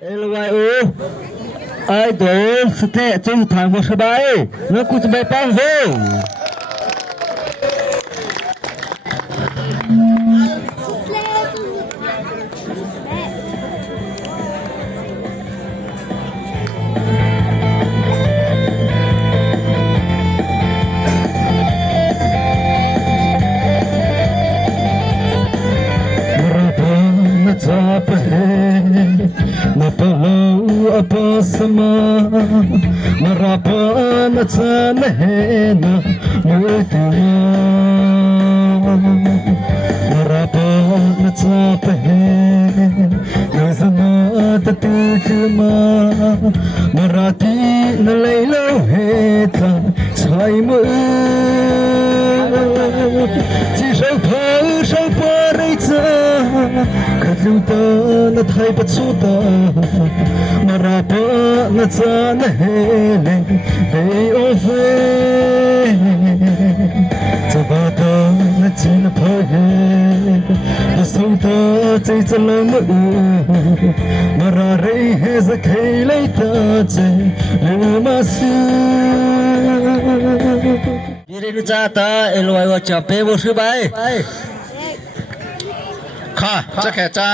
LYO ai đồ sự thế chung thằng một số bài nó cũng sẽ bị băng vô apa sama marapan at sanahena muituma marapan at sapahen nazamat at tujuma marati na laylaw heta say mo chỉ sau thơ sau ba rây cha khát lưu ta na thay bắt số ta mà ra ba na cha na hele về ô về cha ba ta na chỉ na phơi na sâu ta chạy chân lắm mà ra rây he za khay lấy ta chạy lưu mà Diri ta LYO chape bo su bai ค่ะจะแค่จ้า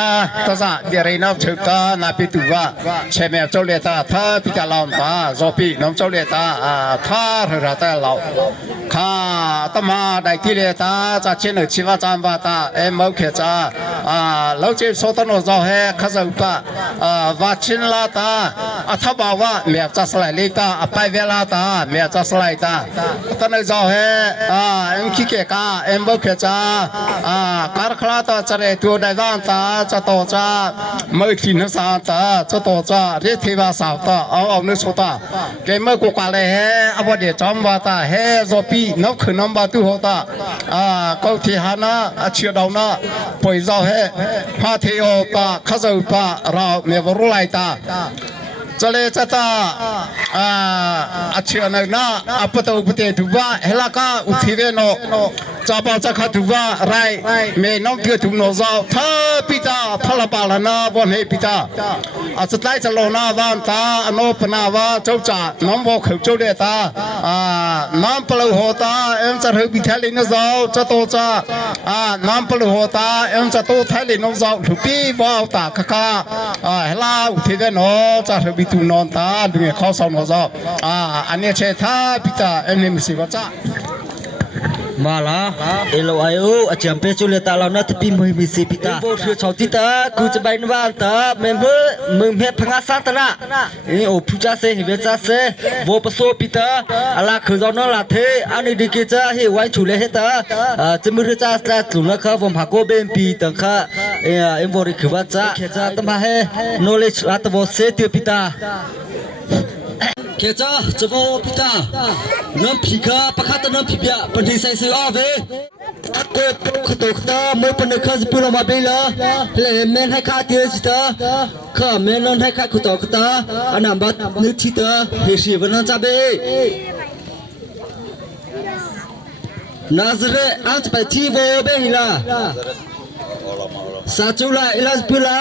ตาจะเดี๋ยวเราถึงก็นาปิตุว่าเชมเจ้าเลี้ยตาถ้าพิจารณาตาโซปีน้องเจ้าเลี้ยตาถ้าเราแต่เราค่ะต่อมาได้ที่เลี้ยตาจะเช่นชีวจามว่าตาเอาแค่จ้าเราจะสอนเราจะให้ข้าศึกว่าชินลาตาถ้าบอกว่าเมียจะสลายลิตาไปเวลาตาเมียจะสลายตาตอนนี้จะให้ขี้เกียจเอาแค่จ้าการคลาตาจะได้ตัวได้ด้านตาจะต่อจ้าไม่ขินสาตาจะต่อจ้าเรียกเทวาสาวตาเอาเนื้อสุตาเกมเมื่อกูกาเลยเอาบดีจอมบาตาเฮโซปีนกขึ้นน้ำบาตุหัวตาก็ที่หานะเชื่อดาวนะปล่อยเจ้าเฮพาเทโอปาข้าศึกปาเราเมียบรุไลตาจะเลยจะตาเชื่อหนึ่งนะปตอุปเทถุบะเฮลักาอุทิเวโนจะบอกจะขัดถุบะไรเมน้องเกี่ยวถุงโนซาถ้าพิจาพลบาลนาวันให้พิจาสุดท้ายจะลงหน้าบ้านตาอนุปนาว่าเจ้าจ่าน้องบอกเขาเจ้าเดตาน้ำปลุกหัวตาจะถือพิธาลินซาจะโตจ่าน้ำปลุกหัวตาจะโตไทยลินซาถูกปีบ่าวตาข้าเฮลาอุทิเวโนจะถือตุนอนตาดูเนี่ยเขาสอนเราจ้าอันนี้เชท่าพิจารณาไม่สิว่าจ้า Malah LYO ajam pe chule ta law na tapi moi mi se pita bo thue chau ti ta ku cha bai na ban ta member meng me phanga sa ta na o phuja se he cha se bo paso pita ala khu jaw na la the ani di ke cha he wai chule he ta chmu cha ta tu na kha vom phako ben pi ta kha em bo ri khu ba cha ke cha ta ma he knowledge la ta bo se ti pita ke cha chbo pita nam phika pakhat nam phibya pandhi sai se ave ko khato khata mo pan khaz pura ma bela le men hai kha tie chita kha men non hai kha khato khata anam bat ni chita he si bana chabe nazre ant pa thi bo be hila sachula ilas pula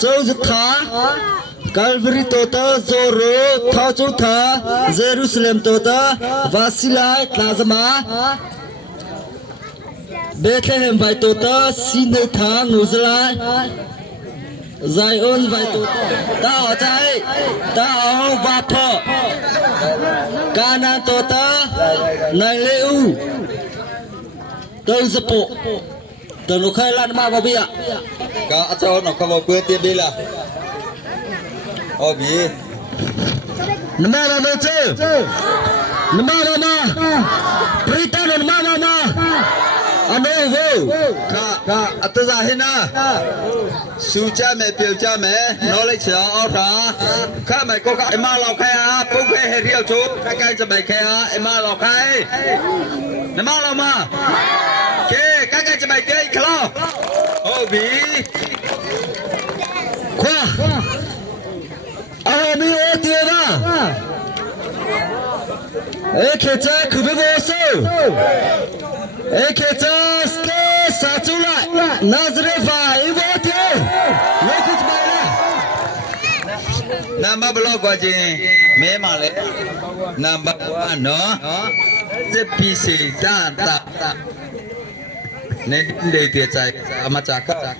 chau tha Calvary tota Zoro Thachutha Jerusalem tota Vasilai Tlazama Bethlehem vai tota Sinetha Nuzlai Zion vai tota ta ho chai ta ho va pho Kana tota Nai Leu Teu Zapo Teu no khai lan ma ba bia Ka achao no ka ba pue tie bi la Obi Namara no che Namara na Prita no namara na Ano ho ka ataza hina su cha me piu cha me knowledge cha au tha kha mai ko ka ema law khai a pu khe he riau chu kai kai cha mai khai a ema law khai nama law ma ke kai kai cha mai ke khlo Obi Kwa Ami o tie ba Ekecha kubego so Ekecha ske satula Nazreva ivote Lokuch baila Nama belok gua je. Memang le. Number 1 no. Sepisi dan tak. Nende dia cai ama cakap.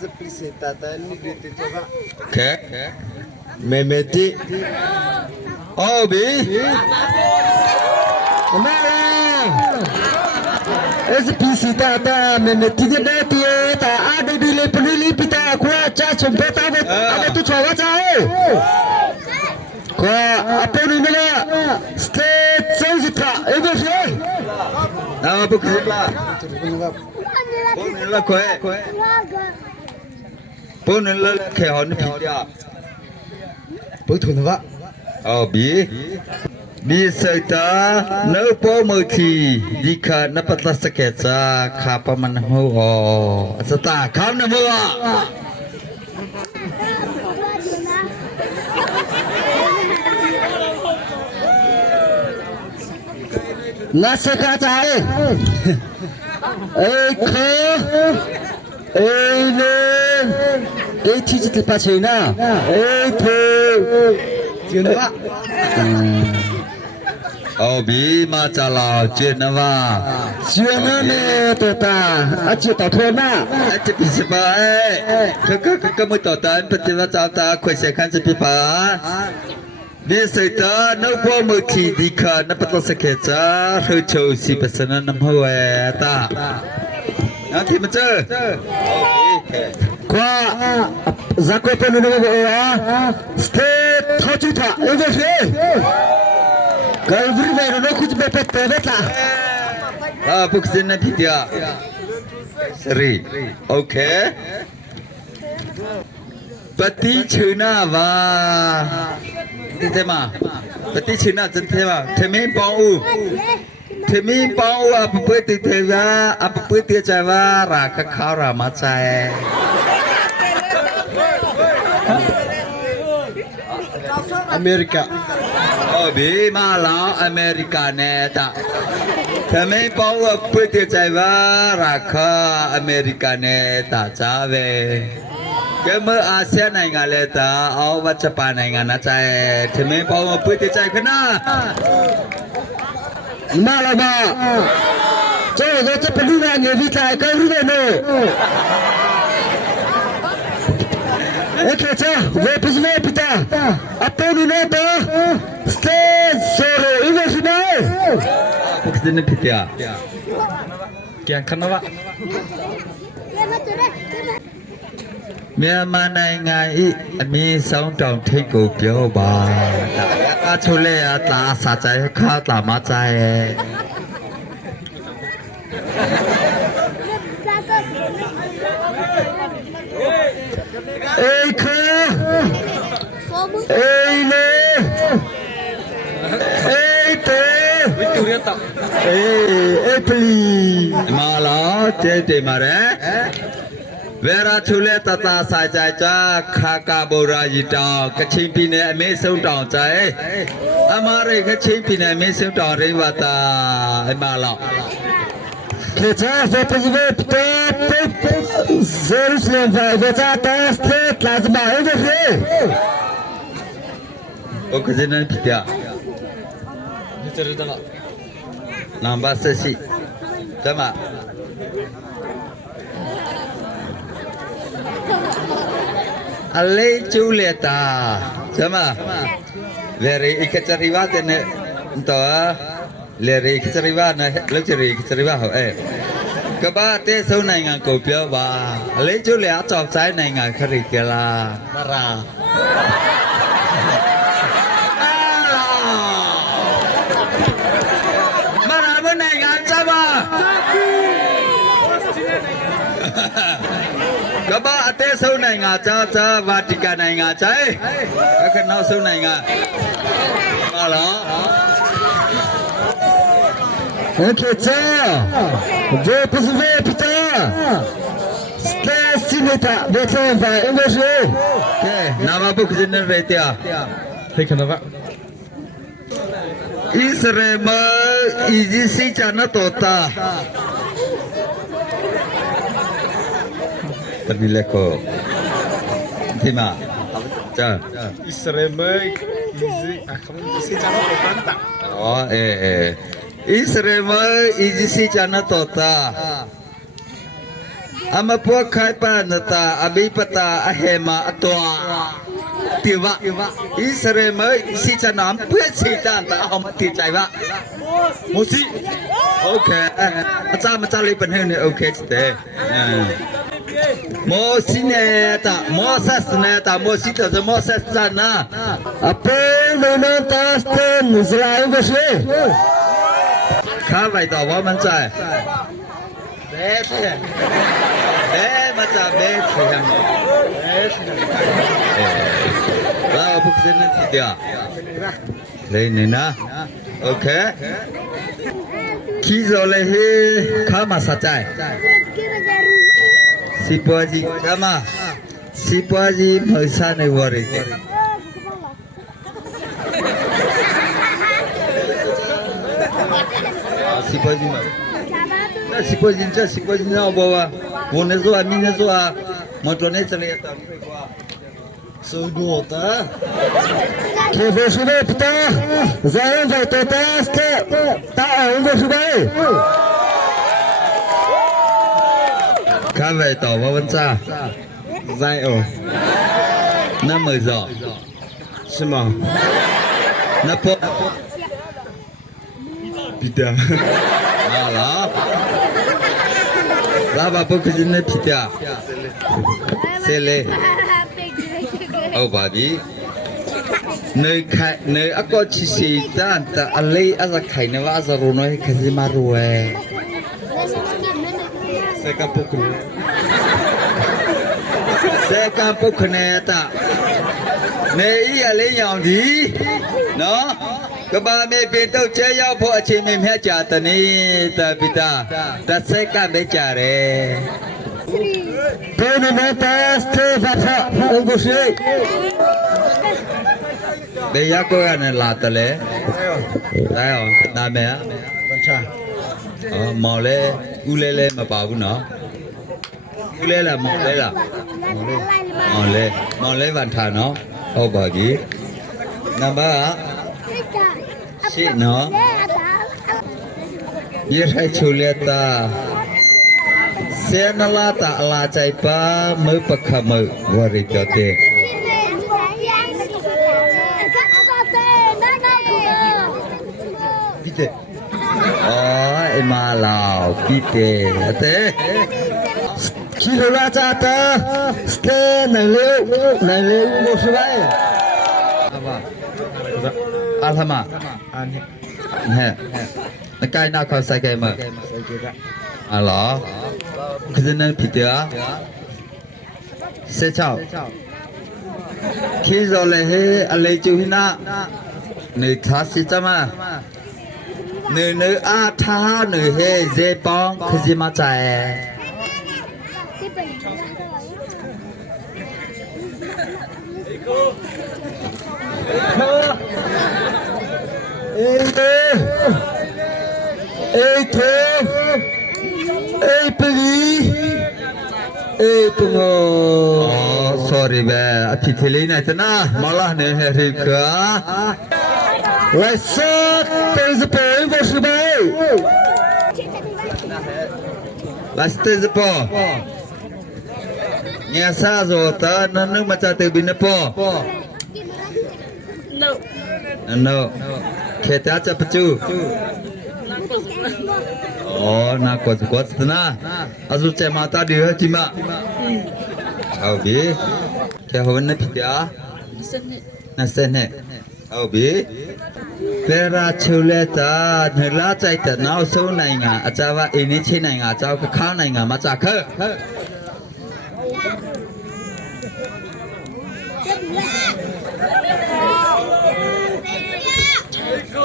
Sepisi tata ni gitu coba. Ke? Memeti. Oh bi. SPC tata memeti dia dia ta ada di lepeli pita kuat cacum peta ada tu cawa cai. Kuat apa ni mana? State sensitif. Itu sih. Nama bukan lah. Pun lah kuat. Pun lah kehon pita. Betul tak? Oh bi. Bisaita naupo mati jika dapat seketsa kapa manhu seta kam namu nasekata kho le teach te pachina tho Jenava Obi macala Jenava Jenane tota achi ta thona achi pispa ka mu to tan pativa ta khoi se khan se pipa Bisaita no po mu thi dikha na patla sakhecha hu chou si pasana nam howe ta Na thi ma che Kwa zakwe penu ne state thochuta ege se Galvri ve no kuch be pette betla buksin na pitia Sri okay Pati chuna va Tema Pati chuna tema Themi pau Themi pau apa peti theva apa peti chawa ra kha kha ra ma chai America Oh bi ma la America ne ta Themi pau peti chawa ra kha America ne ta cha ve Cái mơ ASEAN này ngà lệ ta áo và Japan này ngà na chạy thì mấy bao mà bữa thì chạy khá na mà là mà chơi rồi chấp nhận là người vi chạy cái gì này Okay, về phía pita apa ni neta stay solo ini sini Bukan pita Kian kenapa Myanmar này ngay mi sống trong thiên cổ biểu bà ta chú lệ ta xả trái khá ta má trái ê khơ ê lê ê tê ê pli mà lo chế tê mà đấy Vera chule tata sai chai cha khaka bora yita kachin pi ne ame song taung chai amare kachin pi ne ame song taung ri wata ma lo ke cha se pajve pte Jerusalem va cha ta state lazma e de o kajena ptia bicara dala namba sesi tama Alay chuleta sama leri ikachariwa tene to leri ikachariwa na luxury ikachariwa ho ka ba te sau này ngang cổ biểu ba alay chuleta chọc trái này ngang khari kela mara mara bên này ngang chaba Các bạn ở đây sau này ngà cha Vatican này ngà cháy các cái nào sau này ngà mà đó ok cha về về pita stay sineta về thêm vài em về ok nama buk jenis về tia thấy cái nào Israel mà easy chana tota Terbileko Tima จ้า Israel isi cara bertanta. Oh Israel isi chana tota ama pok khai pa nata abipata ahema atwa tiwa Israel isi chana pue si tan ta hom ti chai ba mosi okay acha ma cha le pan he ne okay ste mosi ne ta moses ne ta mosi ta moses sana ape no no ta ste muslim ba she kha vai ta wa man chai be se be ma cha be se ham ba bu sen ti dia le ne na okay ki zo le he kha ma sa chai sipaji kama sipaji bhasa ne wari sipaji ma na sipaji na bawa wone zo amine zo a motone chale ta kwa so do ta ke veshne pita zayan vai to taste ta on veshne Khá về tỏ vào vấn xa Dạy ồ Nó mời giỏ Sư mò Nó phố Pita À đó Ra bà bố cứ dinh nè pita Xe lê Ồ bà bí Nơi á có chí xì ta Ta à lê á ra khải nè vã ra rô nói khải dì mà rô è Xe campuk nè ta Nè ý à lấy nhau đi Nó Các bà mẹ bên tàu chế nhau phụ chị mình hết trả tà ní Ta bita Ta xe cam bế trả rê Tên nè ta Stê phát hạ Ông bố sĩ Bây giờ cô gà nè lạ tà lê Đấy hả Nà mẹ Vẫn xa Mò lê U lê lê mà bảo cũng nó U lê là mò lê là Mò lê vạn thà nó Ô bà gì Nà bà hả Xị nó Yết hay chù lê ta Xe nà la ta la chạy ba Mơ bà khả mơ Và rì cho tê Bite em mà lao bite thế khi ra cha ta ste này leo một số vậy ăn thầm à nè nó cay nào còn sai cái mà à lỏ cái gì nên thịt á sẽ chào khi rồi lại he anh lấy chú hina nơi thắt xí chăm à nơi a tha nơi he dễ bong cái gì mà chạy ê thơ ê peli ê pungo sorry be athi theli nai tana malah ne he ri ka lai sat tez pe vo shbai lai tez po nya sa zo ta nanu ma cha te bin po no kheta cha pachu na quat na azu che mata dia chima au bi ke hoven na pitya na sene au bi pera chule ta nela chai ta nau so nai nga achawa ini chi nai nga chaw ka kha nai nga ma cha kha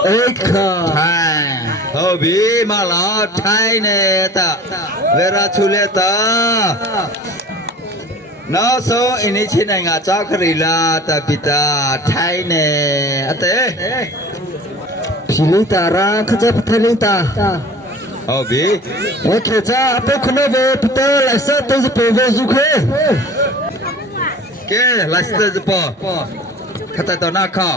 एक हो भी माला ठाई ने ता vera छुले ता नौ सो इन्हीं छिनेंगा चाकरीला ता पिता ठाई ने अते फिलिता राख जब थलिता हो भी ओके जा आपे खुने वे पिता ऐसा तो पेवे सुखे เกไลสเตอร์จะปอข้าแต่ต่อหน้าข้า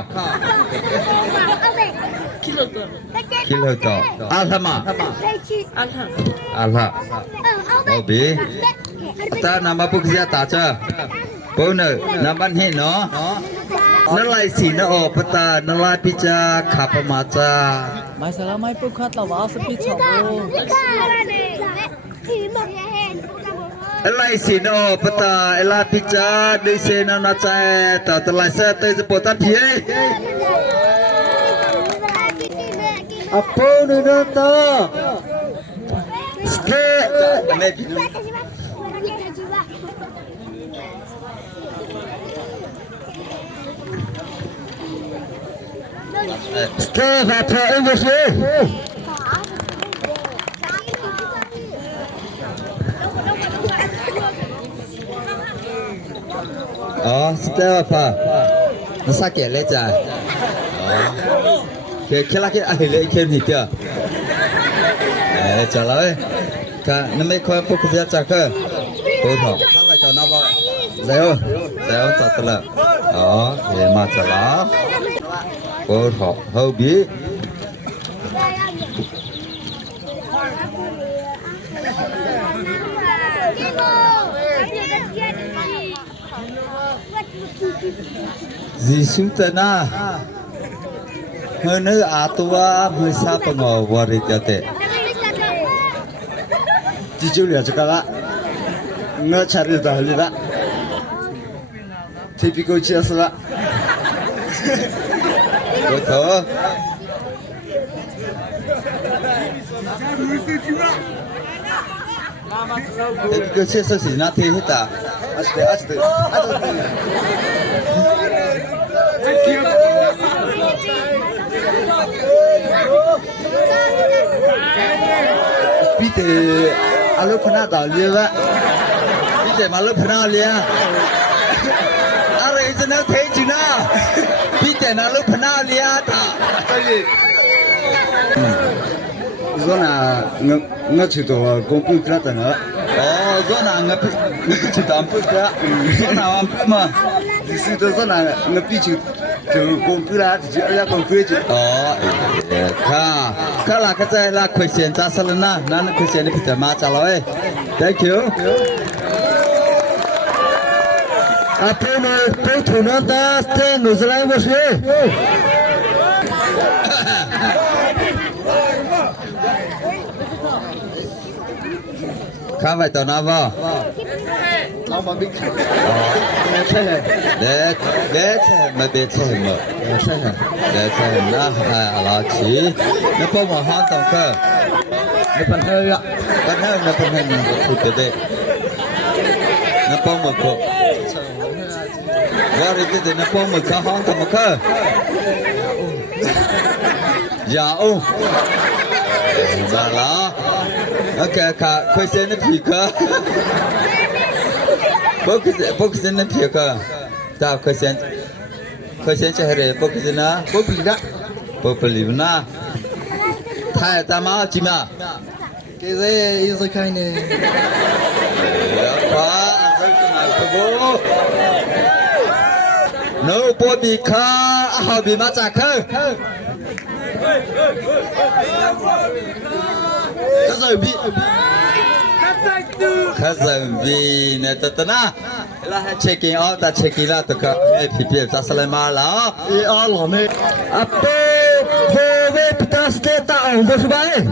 คิโลต่ออัลฮามาอัลฮาเอาบีตานามาปุกเสียตาจ้าปูเนอนาบันเฮเนาะนั่นไรสีนะโอปตานั่นไรพิจาขับมาจ้า Masalah mai pun kata wa sepi chao. อะไรสิโนปตาเอลาพิจาดิเซนานาใจต่อตลายเซตจะปวดตันพี Apa ni nata? Stay. Stay apa English ni? Oh, stay apa? Sakit lecah. Oh. Kira kira ahli ikan ni dia. Jalan. Kan, nama kau pun kerja cakap. Betul. Sampai kau nama. Zeo tak telah. Oh, masalah. Betul. Hobi. Zisu tanah. Hene atua musa pengawari jate. Jujur ya cakap nggak cari dah lihat. Typical cheers lah. Betul. Typical cheers sih nanti kita. Aste. Pite alu pernah tahu dia tak? Pite malu pernah lihat. Ada itu nak teh cina. Pite malu pernah lihat tak? Zona nggak cerita komputer kereta nak. Oh, zona nggak cerita ampun tak? Zona ampun mah. Di situ zona nggak cerita komputer jadi komputer. Oh, iya. Kalau kita lah question jasa lena, nana question ni kita macam lah. Thank you. Apa ni? Tuh nanta stay nuzulai bosnya. Kau baik tahu apa? Nama big.Det, mabet semua. Det nah alaci. Napa mahal tahu ke? Depan saya. Napa yang betul deh. Napa muka? Wari itu napa muka hang tahu ke? Jauh. Salah. Okay, question ni pika. Question ni pika. Tak question cahaya question na. Populina. Thai tama cima. Kita ini kan ni. Apa? Asal kenal kebo. No popika. Habi macam ke? Kazambi ne tatana lah checking out ta checking out ka PPF ta salama la Allah ni. Apa boleh kita stay tak bos baik?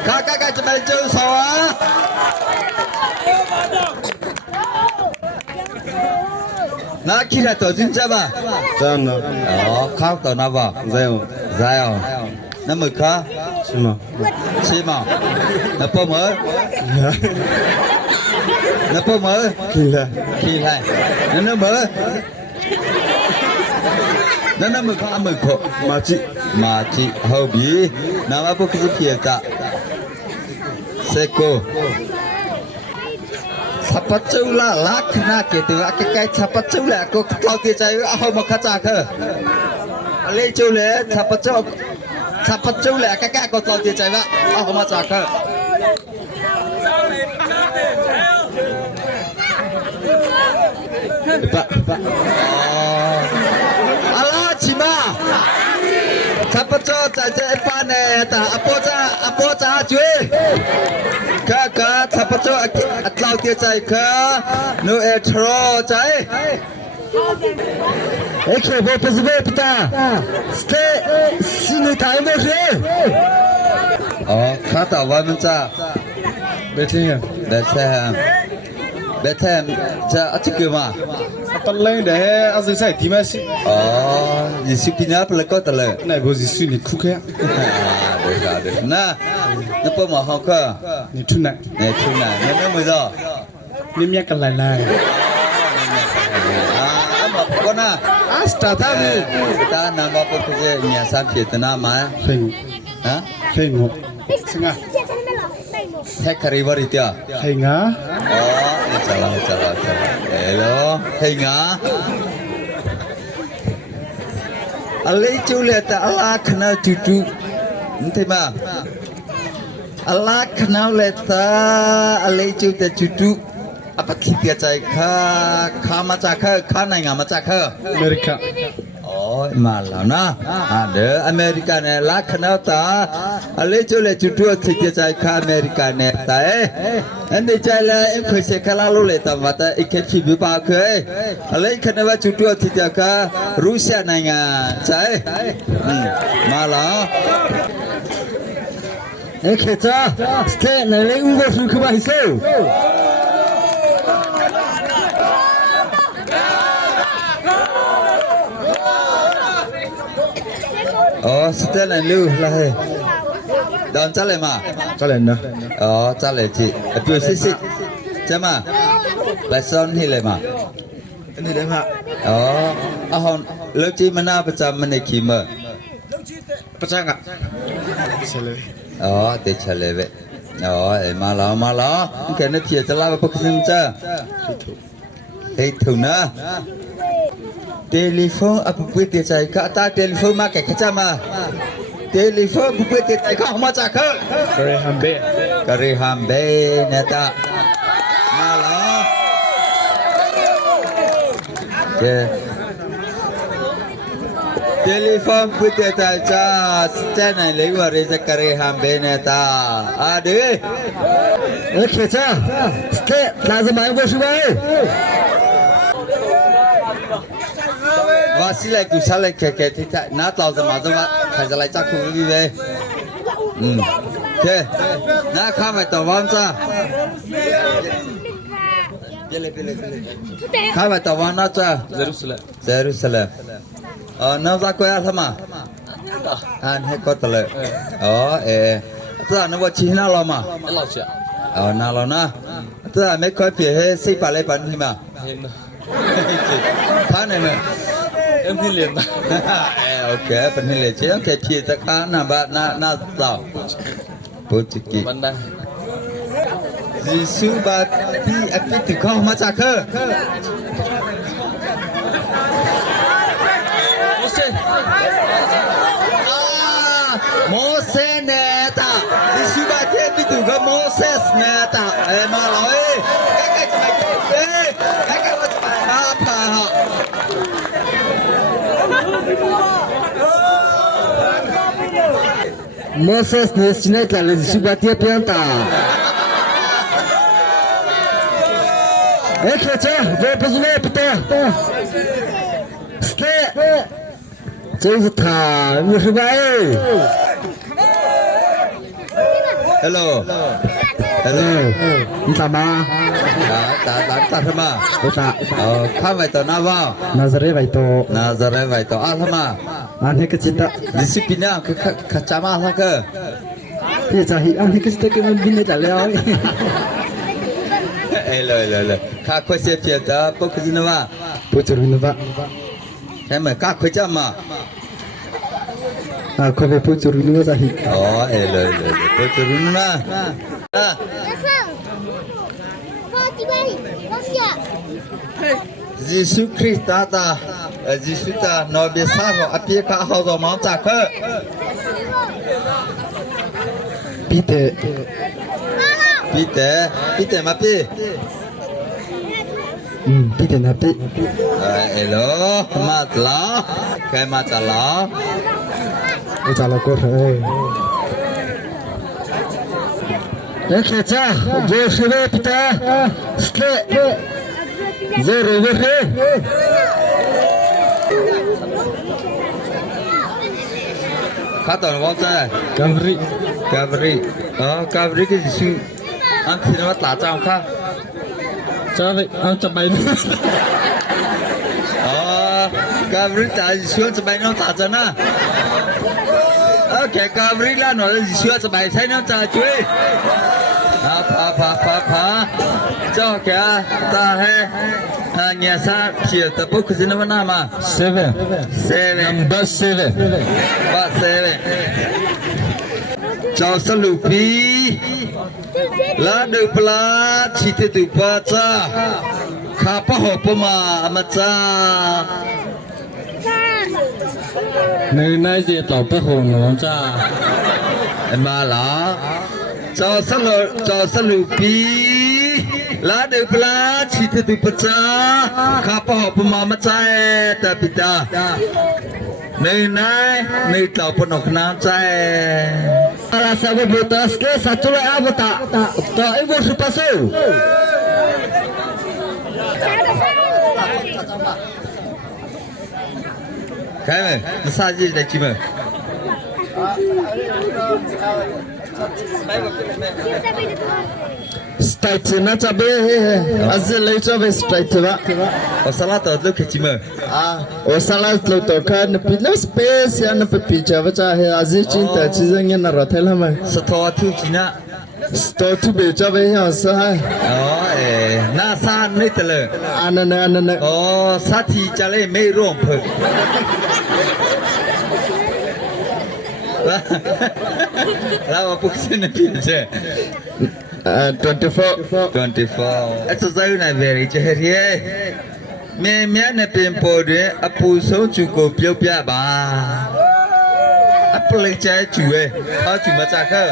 kakak cepat jauh sawa nak kira tu jinja ba Sana. oh kau tahu apa Zayo nama kau Cuma. Cima Napa mer? Napa mer? Gila. Gila Nana mer? Nana mer kau mer kau Maci hobi Nama apa kisah tak? Seko Sapat cula lak nak gitu Akai sapat cula Aku kau tiada aku mau kaca ke Ale cula sapat cula Akai aku kau tiada aku mau kaca ke Pak. Allah cima. Siapa cok saja ipane ta apa ca cuy. Ka siapa cok atlau dia cai ka no etro cai. Ekhe bo pezbe pita. Ste sinu time bo she. Kata wa menca. Betlem. Betem ca atik ma. Taleng de azu sai timasi. Yesu pina pala ko tala. Nai bo Yesu ni khukhe. Được. Na pa ma ha ka. Ni thunai. Ne thuna. Ne mo zo. Ni mya kalai lai. Ama ko na. Asta ta mi. Ta na ma pa ko je nya sam phe tana ma. Pheng. Ha? Pheng ho. Singa. Thek khari bari tia. Phenga. Chala. Hello. Phenga. Alai chu le ta Allah khna tutu. Nte ma. Allah khna le ta alai chu ta tutu. Apa kita cai kha ma cha kha nai nga ma cha kha. America. Malam na. Ada Amerika ne la khna ta. Alai chu le tutu thi kia cai kha Amerika ne ta Ande cai la em khoi se khala lo le ta ma ta ikhe phi bi pa khoi. Alai khna wa tutu thi kia kha Russia nai nga cai. Malam. Ekhe cha. Ste na le ungo su khba hiso. Setelah lu lah. Daun cale ma. Chale na. Cale ci. Api sisi. Cama. Lesson hi le ma. Ni le ma. Ahon lu ci mana pecah mana kima. Pecah enggak? Chale. Te chale be. Malah. Kena dia telah apa kesim ca. Itu na. Telefon apa buat dia cai ka ta telefon ma ke kaca ma. Telefon buat dia cai ka ma ca ka. Kare hambe neta. Malah. Ke. Telefon buat dia cai ca stana lewa re kare hambe neta. Ade. Ekhe cha. Ste lazim ai bo shubai. Wasilai ku salai ke tita na tau sama sama khajalai cha khu bi be. Ke. Na kha mai to wan cha. Pele. Kha mai to wan na cha. Jerusalem. Na za ko ya thama. An he ko tale. Ta na wa chi na lo ma. Lao xia. Na lo na. Ta me ko phe he sei pa lai pan hi ma. Kha ne ne. Em phi liền. Ok, phần hình lệ chế cái chia ta khá na ba na tao. Portuguese. Banda. Jisu ba ti api tu kau macam ke? Moses neta. Jisu ba ti api tu kau Moses neta. Malah Kakak cakap Kakak macam apa? Moses ni sinai kala subatia pianta. Ekhe cha bo pezme pita. Ste. Zhe ta mi shubai. Hello. Ntama. Ta sama. Ota. Kau mai to na ba? Nazare vai to. Nazare vai to sama. Ane ke cita. Disiplina kacama lah ke? Ye chahi ane ke cita ke mun bine ta le ai. Hello. Kau kau siap dah pok sini ba? Puchuru ni ba. Kau kau cama. Ko be puchuru ni ba chahi. Hello. Pok turun na. Yesus Kristus ta. Yesus ta Nabi Sahro api ka hau zo mau cak ke? Pite ma pi. พี่เดนฮับพี่ hello มาตลอใครมาตลอ อาจารย์เราก็เฮ้ยเอ๊ะจ้าเจอสิเวพิตาสเตเจอเรื่องข้าตอนว่าจะ กัมรี กาบรีกาบรีก็ชื่ออันที่นว่าตาจ้างข้า จ้าไปเอาจะไปนี่ กาบรีตาชื่อจะไปน้องตาจ้านะแค่กาบรีแล้วหน่อยชื่อจะไปใช้น้องตาช่วยพาเจ้าแกตาให้เนี่ยซาเขียวตะปุกขึ้นมาหน้ามา seven 7 7 บัส7เจ้าสรุปีลาดูปลาชิตตุปาจ้าข้าพหปมามาจ้า ในนายเสียต่อพระหงหลวงจ้า มาละเจ้าสรุปีลาดูปลาชิตตุปาจ้าข้าพหปมามาจ้าแต่ปิตาในต่อปนกน้ำใจ Para saber botar as três, a tua é a botar. Tá, eu vou chupar seu. ใครมั้ยมาซาจิได้จิมั้ย Straight na cabe, azalei cabe straight ba. เอาสลัดต่อลูกจิมั้ย Ah, o salat lo tocar na pila space ya na picha ba cha hai azi chinta chizang ya na rathela ma. สะทอทุกจินะ Sto tu be cabe ya sa hai. อ๋อหน้าซ่านไม่ตะเลย Anana. อ๋อสัตทีจะเลยไม่ร่วมเพิ่งแล้วมาปุ๊กซินพี่เจ้ 24. 24อัศจรรย์นะเวรีเจเรียแม่เนี่ยเป็นปอดเนี่ยอปูส่งจูโกเปียวเปียบ้าอปเลยใจจูเอาจูมาจากเขา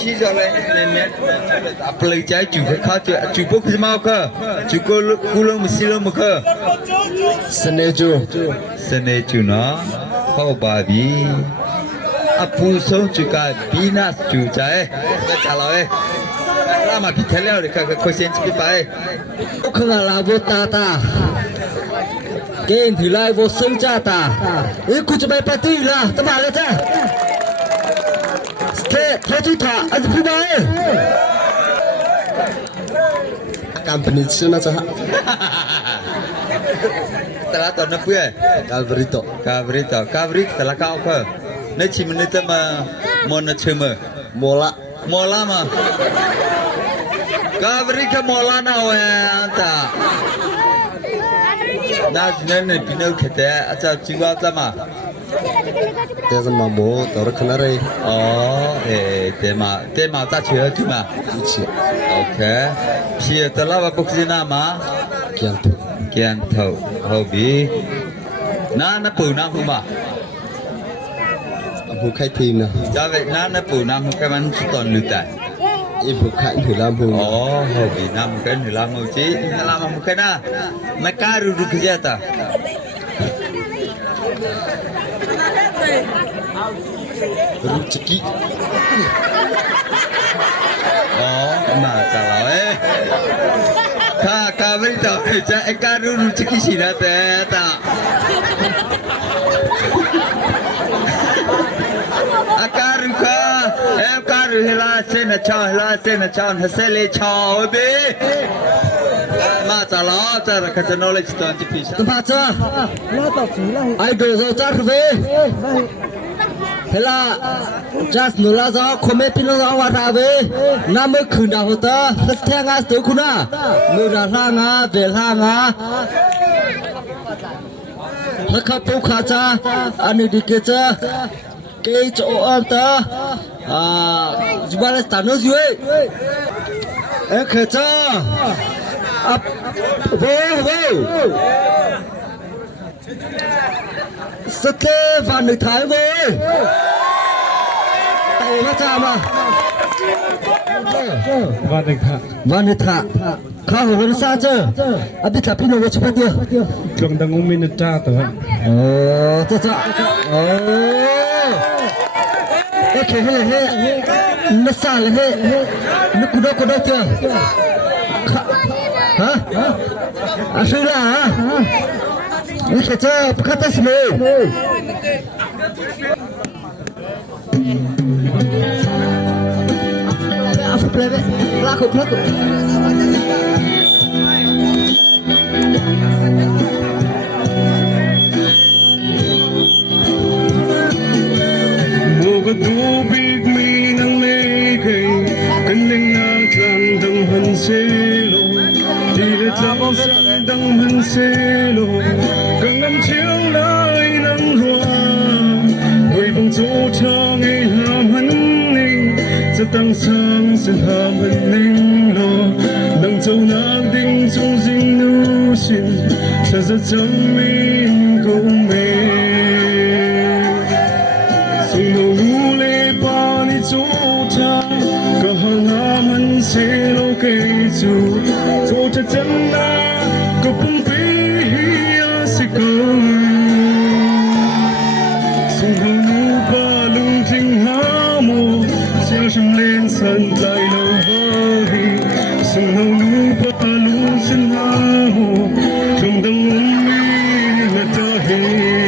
ชี้จอเลยแม่อปเลยใจจูเขาจูปุ๊กซิมาเขาจูโกกูลงมิสิลงมาเขา Senejo. สเนจูเนาะเข้าบาบีอปูส่งจูกาบีนัสจูใจจะจ่าเรารามาพิเทเลอร์ก็คุยเซนจิไป O khanga la vo ta. Ken thì lai vo sung cha ta. Ê ku cha bai party la, ta ma la cha. Stay, tha chu tha, az phu bai. Company chuna cha. แต่ละตอนนั้นเพื่อ Alvarito. กาบริแต่ละก้าวเพื่อในชิมนิตมามอนเชม Mola. มอลามากาบริกมอลานาเวอันตาน่าจะเนี่ยพี่น้องเขตอาจารย์จิวาจะมา There's a mamo, tor khana re. อ๋อเตมาตาเชื่อจุมา Ichi. โอเคพี่แต่ละว่าปุกซินามา Kianto. เกียนเท่าเฮาบีน้าปูน้าหูมา Abu khai thi na. จ้าเวน้าปูน้าหูแค่มันตอนลุตัน Ibu khai hu lam hu. อ๋อเฮาบีน้าหูแค่หนึ่งลามจีน้าลามหูแค่น่ะนักการุกเจตา Ruchiki. อ๋อมาจ้าเราข้าไม่ต่อจะไอ้การุจิกิชินะแต่ตาอาการุค่ะการุเฮลาเซนชาวฮัสเลชาวเบมาจ้าเราจะรักษา knowledge ตอนที่พี่ Ta pa cha. Ai do zo cha khve. Hela just nula zo khome pin zo wa ra ve. Na me khun da hota. Thya nga sto khuna. Mu ra ra nga ve ra nga. Ha kha pu kha cha. Ani di ke cha. Ke cho an ta. Jibale sta no jue. E khe cha. Up. Wo. Stefan Thái với. Tay nó cha mà. Wanita kau orang saja abis tapi nak cepat dia Jong dang umin ta to oh caca oh okay he nasal he nak kuda dia ha asila ha ini caca kata semua apa plebe laku Moga tubig minalagay Kanyang naglandang hanselo Tila tawasandang hanselo Gangnam chiang lai ng ruang Huwag bang tutang ay hamaning Sa tangsang sinhamaning lo Nang châu nang ding chung ding nu xin Sa sa chang min kong mê Sung nô ngu lê ba ni chú ta Cả hàng haman se lo kê chú Chú ta chân na Cả bông bì hi a si kong Sung nô ngu ba lung ting ha mo Chia shim lên sân lại lâu vơ hi Sung nô ngu ba lung sin ha mo Trong đăng ung mi na ta hi Hãy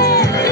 subscribe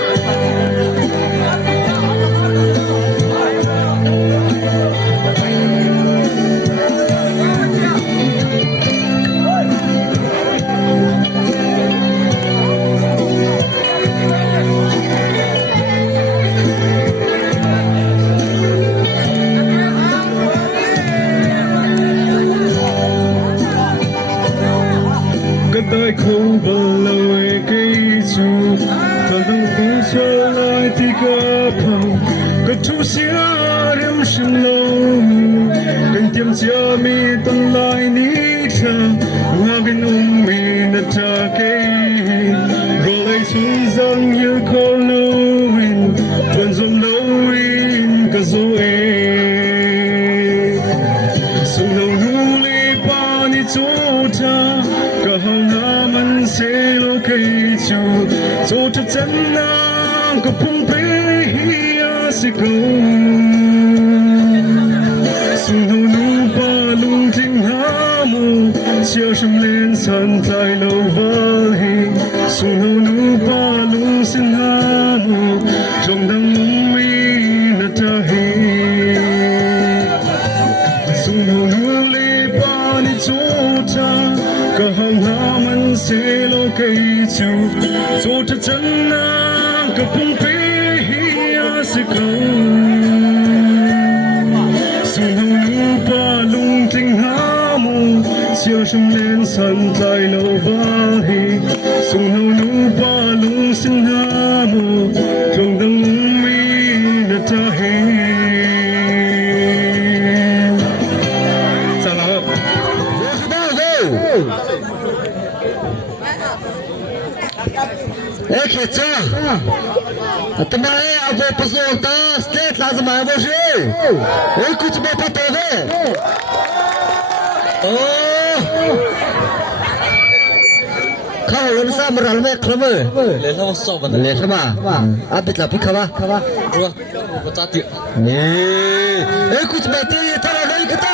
cho kênh Ghiền Mì Gõ Để Também a avó passou tá stet lá za mãe você ei कुछ बात तो है kau sa meral me klame le lo so ban le sama abit la pikava ro ko ta ti ei कुछ बात ये थोड़ा नहीं कता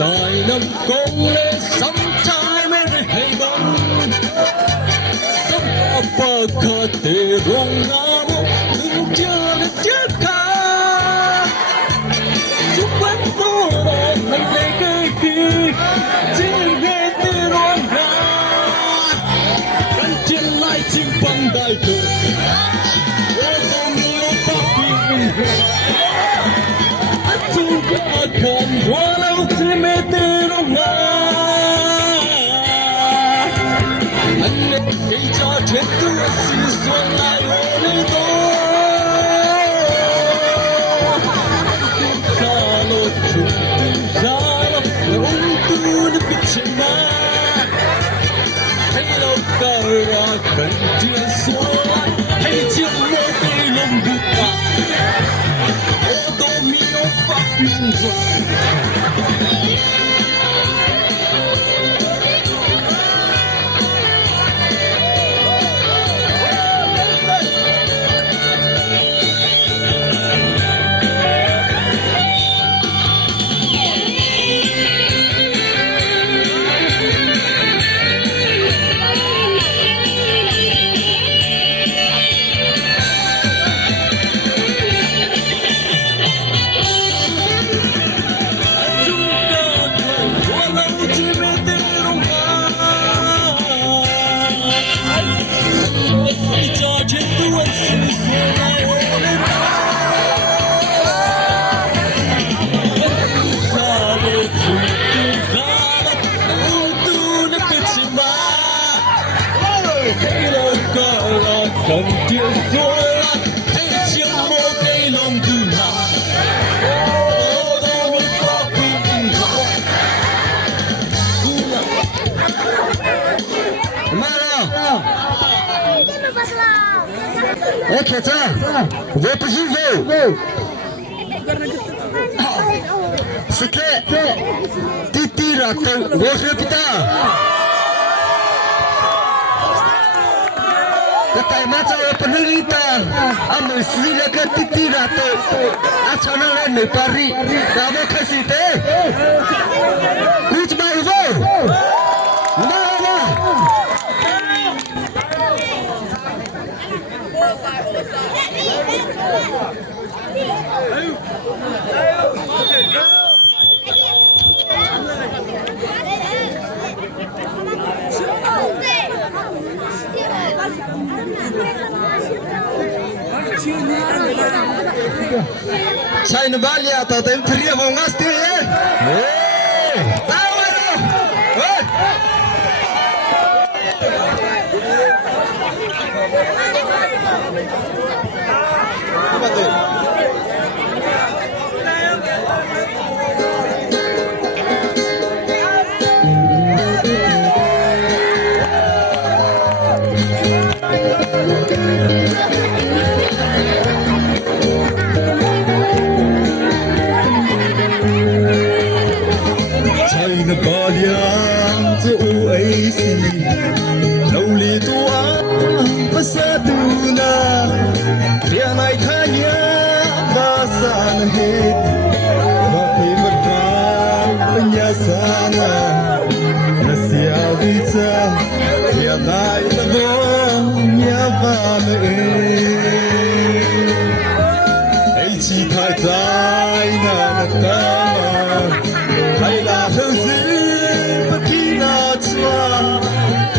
Đại năm công lê sắm trái mê rê hay bóng Sắp áp bà khá tê rong ngã mô Đừng chưa được chết khá Chúc bánh bố đỏ thành lê cây kỳ Chỉ nghe tê rong ngã Rắn trên lại chim băng đại thơ Ô tông lô bác kỳ bình hòa Chúng ta cần hoa lâu chỉ mê tê rong ngã 个人跟着说，黑将我给弄不怕，我都没有发明着。跟爹说了，黑将我给弄不拿，我都没法不应好。哎，开车，我不行走。Sikit, titi rata, gosok kita. Kata macam penelita, amal silakan titi rata. Acana lain nepari, kamu kasih teh. Kuch mai zo. Mana? Saya nabali atau tem tria mau ngasti ya. Tahu itu. Apa tu? China Balian tu oasi Lauli tua pasaduna Dia naik hanya basan hit Mapi berkau penyasana Nasia vita Dia naik lebong Nyavane Eichi tai tai na nakama Hai la hương dữ bất kỳ nào chua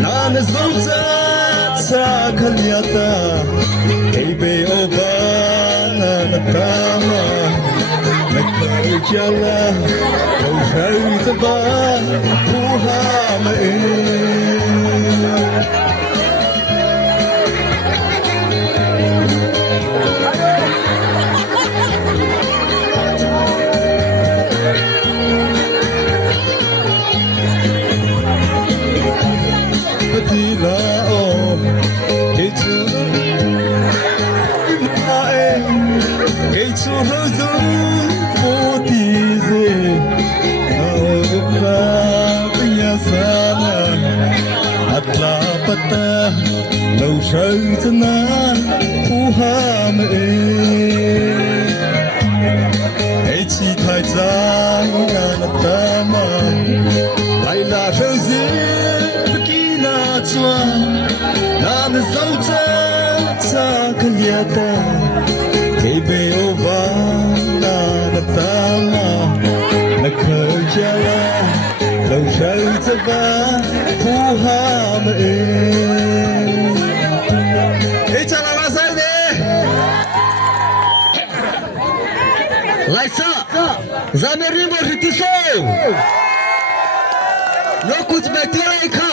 Na nè dấu cha cha khăn ya ta Hei bê ô ba na nà kama Nà cầu cha la Cầu rơi ta ba Phu ha ma e Lâu sâu chân na phu ha mê Hãy chỉ thay ra na ta ma Lại là rơi dữ bất kỳ na chua Na nè dấu cha cha khăn ya ta Hãy bê ô va na ta ma Na khờ cha la Lâu sâu chân ba phu ha mê Laisa, zameri moritiso. No kuch beti laika.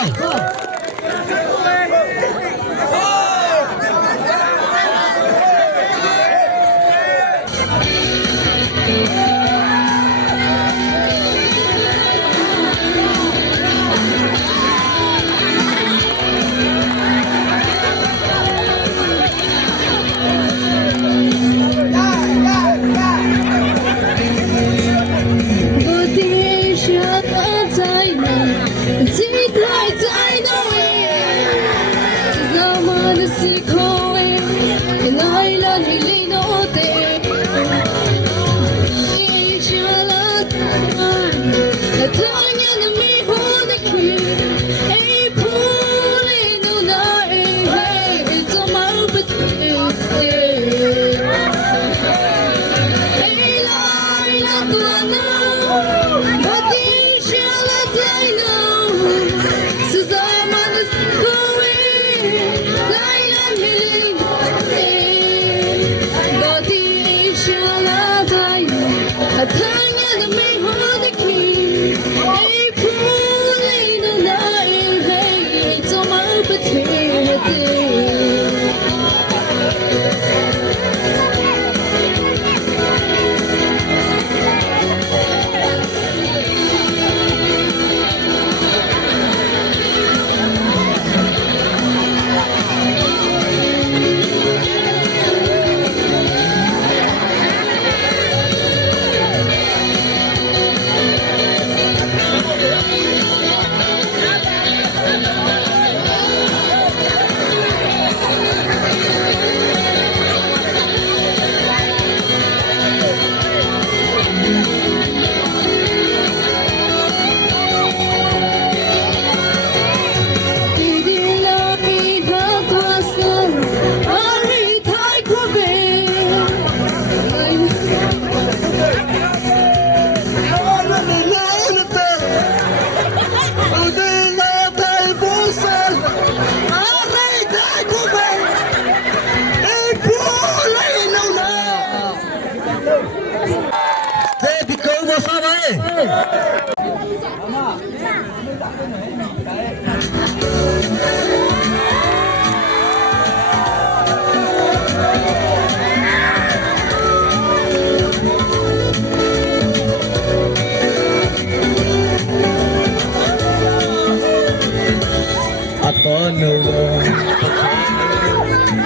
no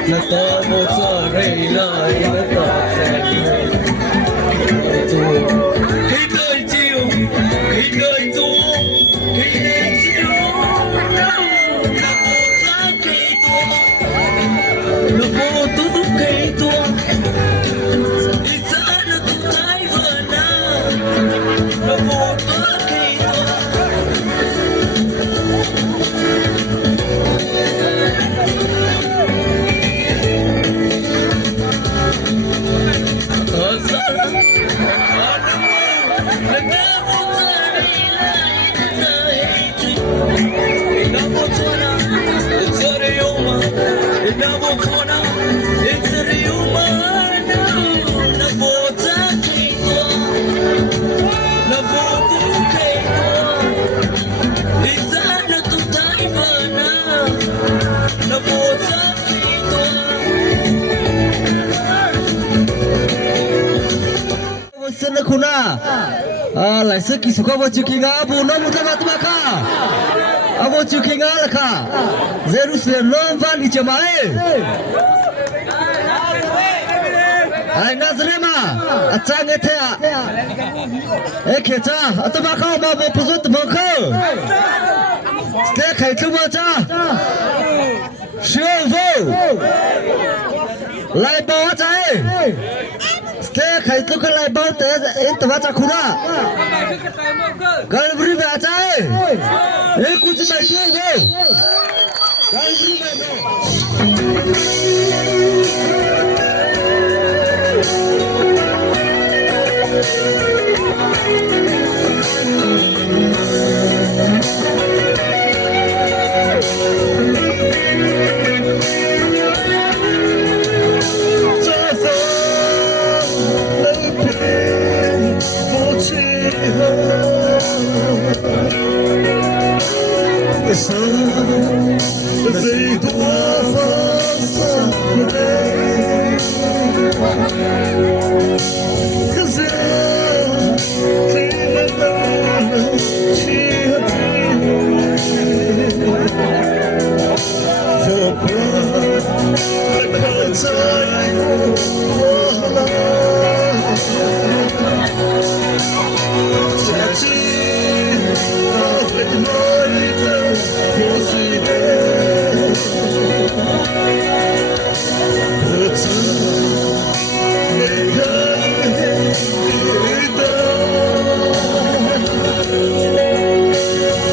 na ta mo sa rei lai na ta sa rei tu khi đời chiều khi đời tu khi đời chiều na mo sa khi tu na mo tu tu khi tu isa na tu tai vợ na na mo tu khi tu Sana kuna lai se ki suka bo chukinga bu no mutama tumaka abo chukinga laka Jerusalem no vali chamae ai nazrema achange thea ekhecha atumaka ma bo puzut mokho ste khai tuma cha shio vo lai bo chae Ste khai tu ka lai bao te in twa cha khuna galbri ba cha e kuch mai tu go galbri ba最多放肆的可是谁能当起这不可在乎我了这季会来的破碎的我曾没看到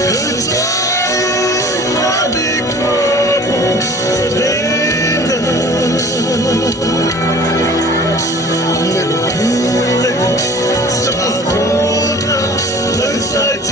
可在哪里过不对的傻过的能塞进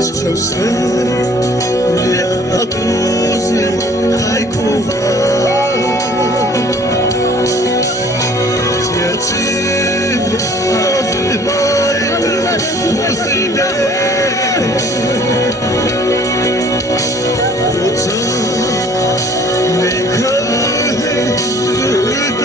就是两肚子太空房，结局他是买的不是的，我真没看得到。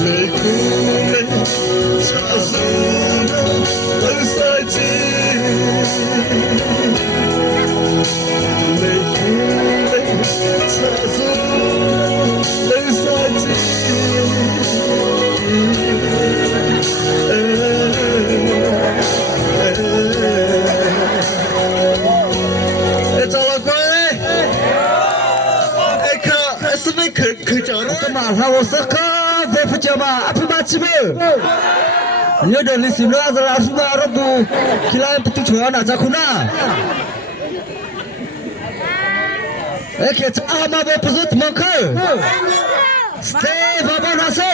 没哭没插手了很赛季，没哭没插手很赛 lawo saka ve pujama apima chibe nyo de lisim la zala suba rabu kilai putu chwa na zakuna eket ama be puzut manke stay baba naso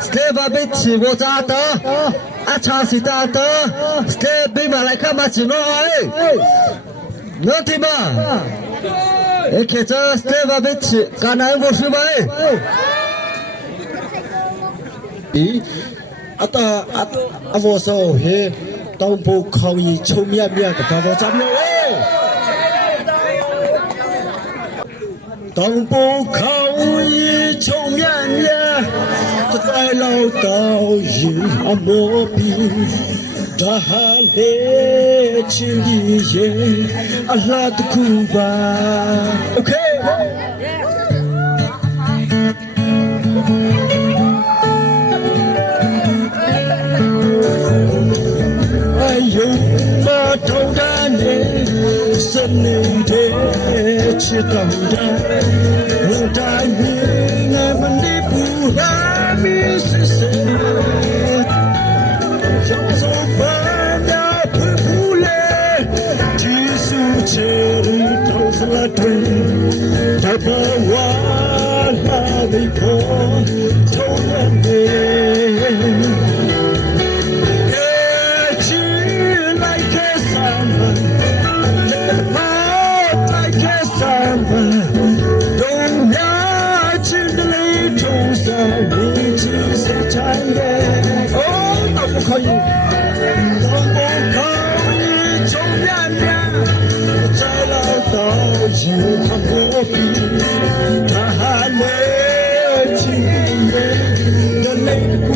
stay babit wo za ta acha sita ta stay be malaika ma chino ai no ti ba eketa stay babit kana wo shu ba ata avo so he tong po khau yi chou mia mia ka vo cham lo tong po khau yi chou mia mia在老道有阿莫比，大哈勒千里耶，阿拉的古巴。OK。哎呦，马头大呢，森林的吃到的，我大爷俺们的不拉。可以，都不可以从面面，在老道有他莫比，他还没经历的泪骨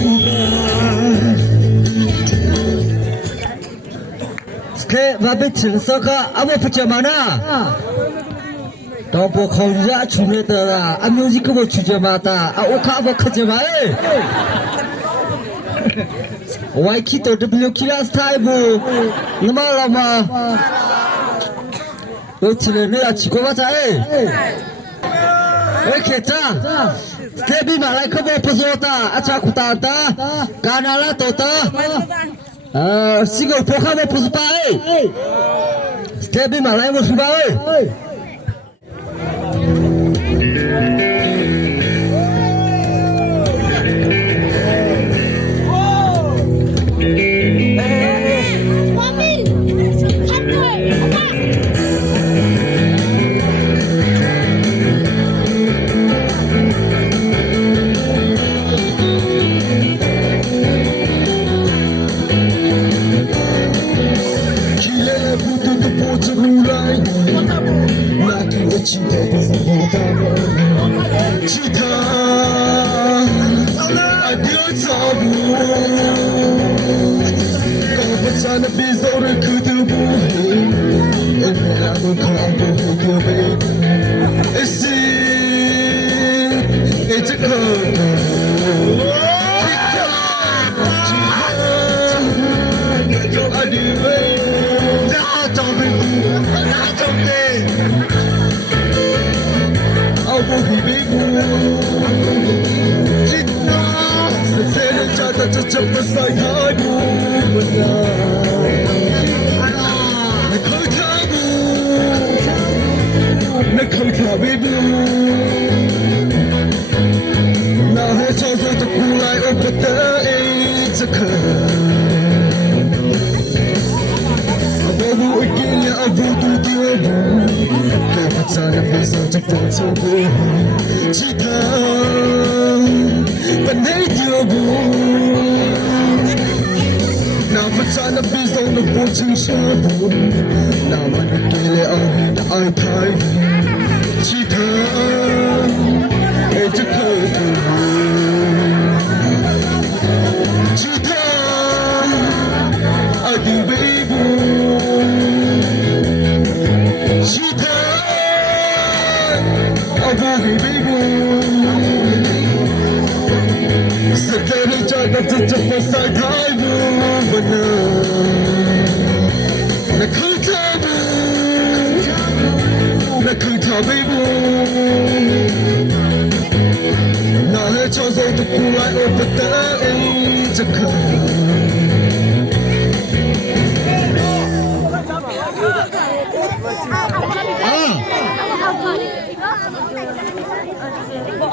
Ske babit saka amo pujamana. Tao po khâu ra chune ta a music ko chujamata a okha bo khajamai. Wai ki to w kila style bo nama lama 这个你要去过吗？在？开张。这边马来可不做的，阿查库达的，干哪了都的。这个不看不是吧？这边马来我是吧？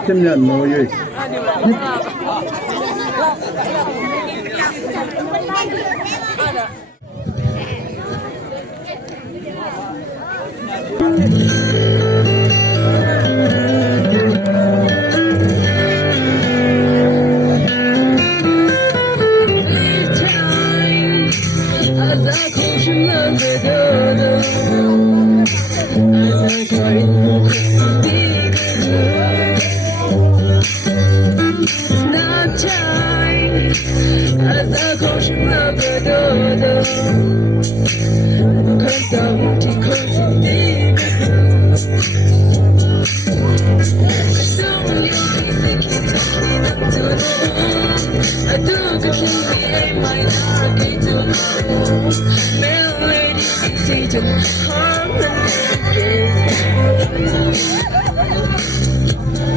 今日冇嘢。Hãy subscribe cho kênh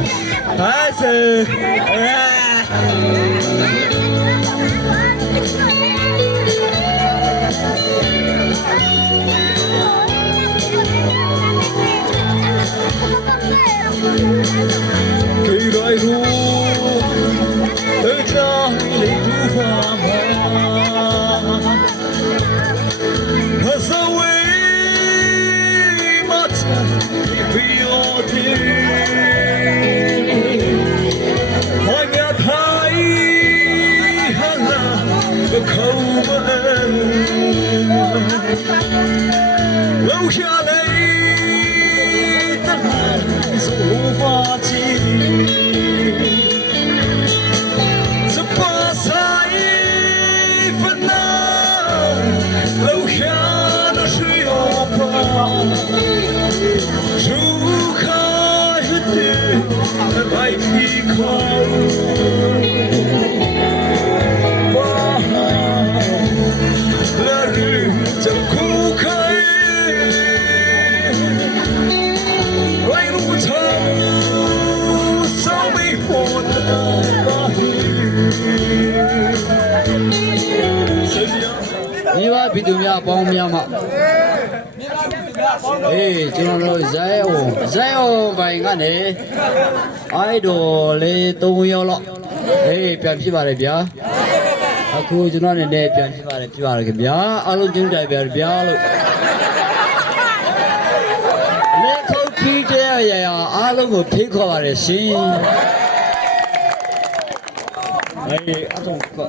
Ghiền Mì Gõ Để không bỏ lỡ ပြည်သူများပေါင်းများမှာကျွန်တော်တို့ဇိုင်းဘိုင်ကနေအိုက်ဒိုလေး3ယောက်လောက်ပြန်ဖြစ်ပါတယ်ဗျာအခုကျွန်တော်နဲ့ပြန်ဖြစ်ပါတယ်ခင်ဗျာအားလုံးကျင်းတိုင်ပြန်ဗျာလို့လက်ခုပ်ကြီးကျရရအားလုံးကိုဖိတ်ခေါ်ပါတယ်ရှင်အဆုံးက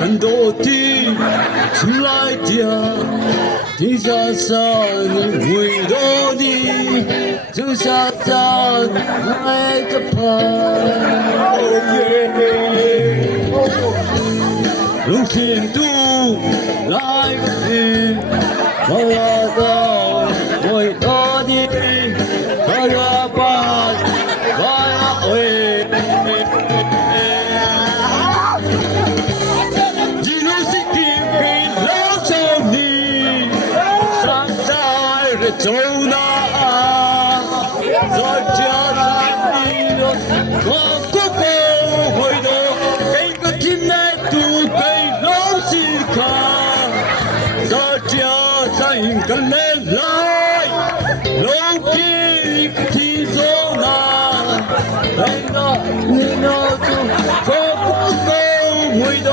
很多的出来的地下上你回到你就下山那个旁路线图来的我要到回到你我要把我要回走哪在家里我不回头给个天来都给老师看在家在跟来老皮提走哪来那你那就我不回头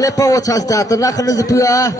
Lepo chasta tanah kena sepua.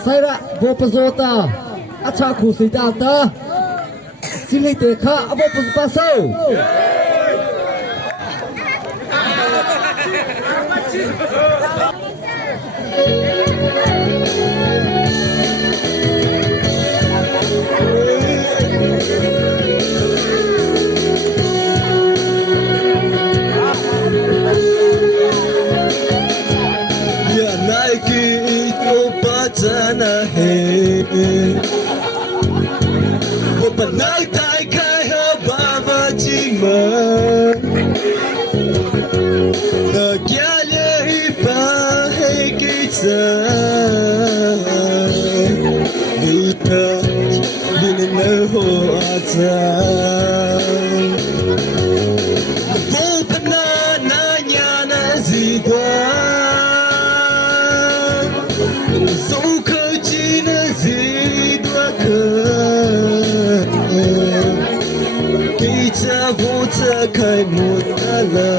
Saya Bopazota อาชาคูสิดาวตาสิเลเตค่ะอบ่ปุสปาโซSana hai wo banai tai khai ha ba ba chi ma na kya le hi pa hai ki sa ni pa din na ho ata bo bana na nya na zi kwa khai một la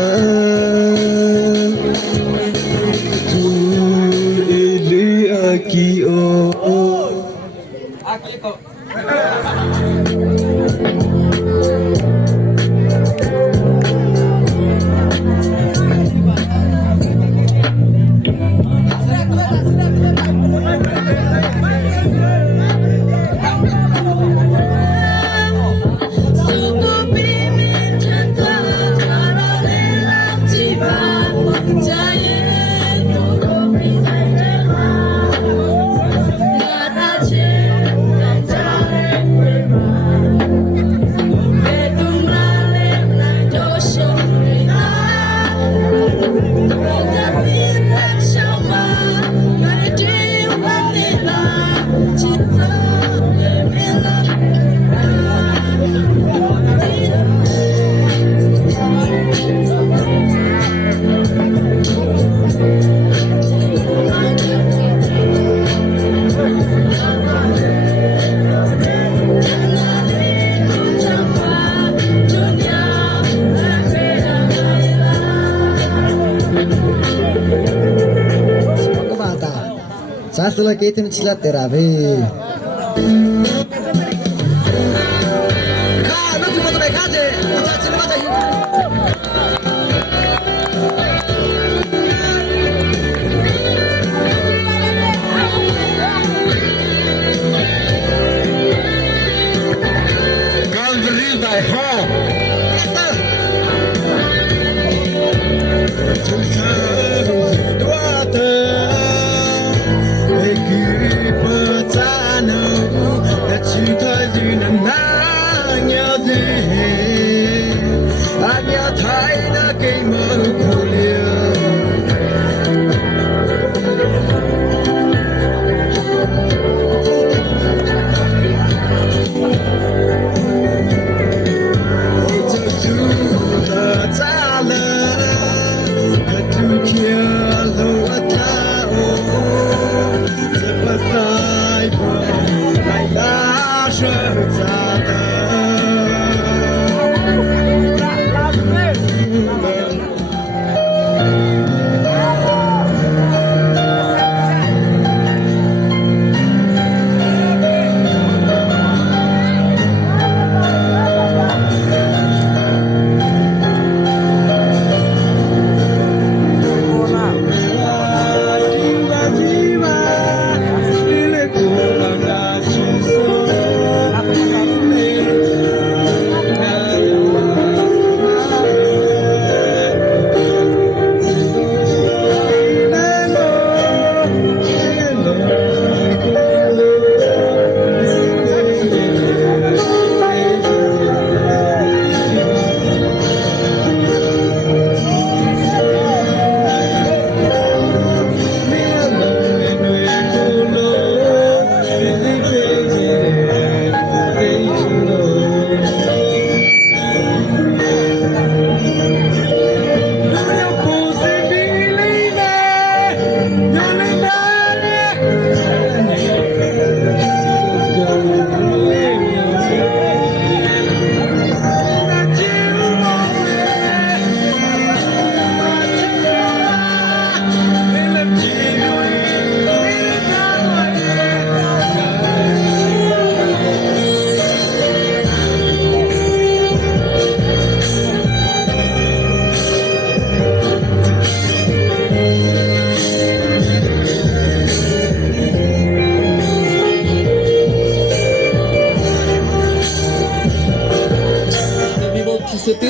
tu ili akio Sasla ke tin chila tera bhe kha no tu boto kha de acha chila ba chahiye Gandri dai ho I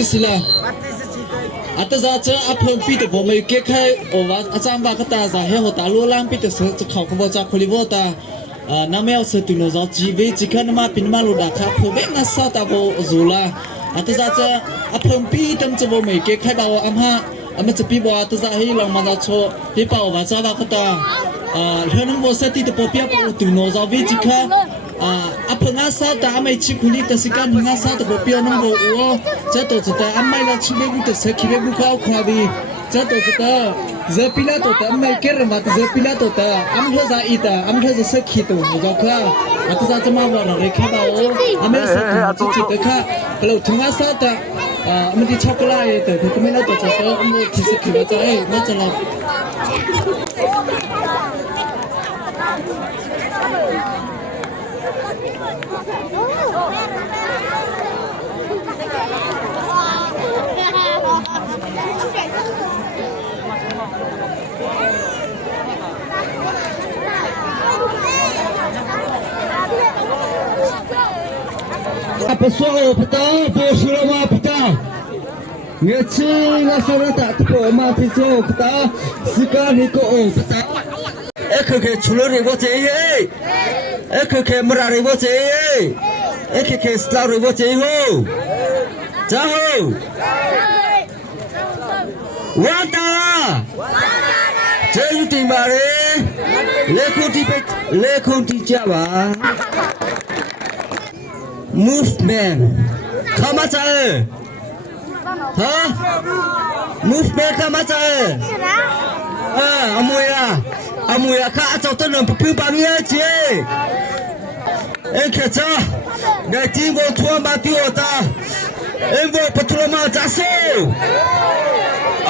sila ata za cha aphom pi te bo mai ke khai o wa acham ba khata za he ho ta lo lang pi te se chaw ko bo cha kholi bo ta na mel se tu no za ji ve ji khan ma pin ma lo da kha pho be na sa ta bo zula ata za cha aphom pi tam cha bo mai ke khai ba am ha am cha pi bo ata za hi long ma za cho pi pa wa cha ba khata learning bo se ti te po pia pa tu no za ve ji kha apanga sa ta mai chi khuli ta sikan nga sa ta bo pia no bo o cha to cha ta amai la chi be bu ta se khi be bu khaw khwa bi cha to cha ta ze pila to ta mai ker ma ta ze pila to ta am he za ita am he za se khi to zo kha ata za cha ma wa ra re kha ba o ame sa ta chi ta kha plo thunga sa ta am di chocolate te ko me na to cha so am ki se khi ba cha e ma cha la Pessoal, pita, poxa ma pita. Ngeci ngasara ta po ma piso pita. Sikan ko pita. Ekhe chulo re bo che ye. Ekhe mara re bo che ye. Ekhe sla re bo che ho. Ja ho. Wanta. Jeju ti ma re. Lekho ti cha ba. Movement kama chae ha movement kama chae amuya kha achau tan pu pa ni che ekhe cha na ti bo thua ma ti ota embo patro ma cha so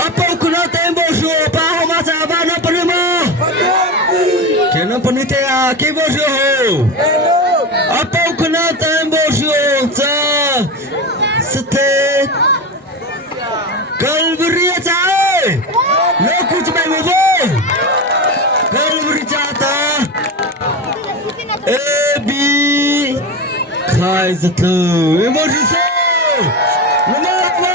apo kuna tembo sho pa ho ma cha ba na prima kena panite a ke bo sho apo kuna tembo cha sate Calvary cha lo kuch mai wo Calvary cha ta ab khai zatlo emoji so mama kwa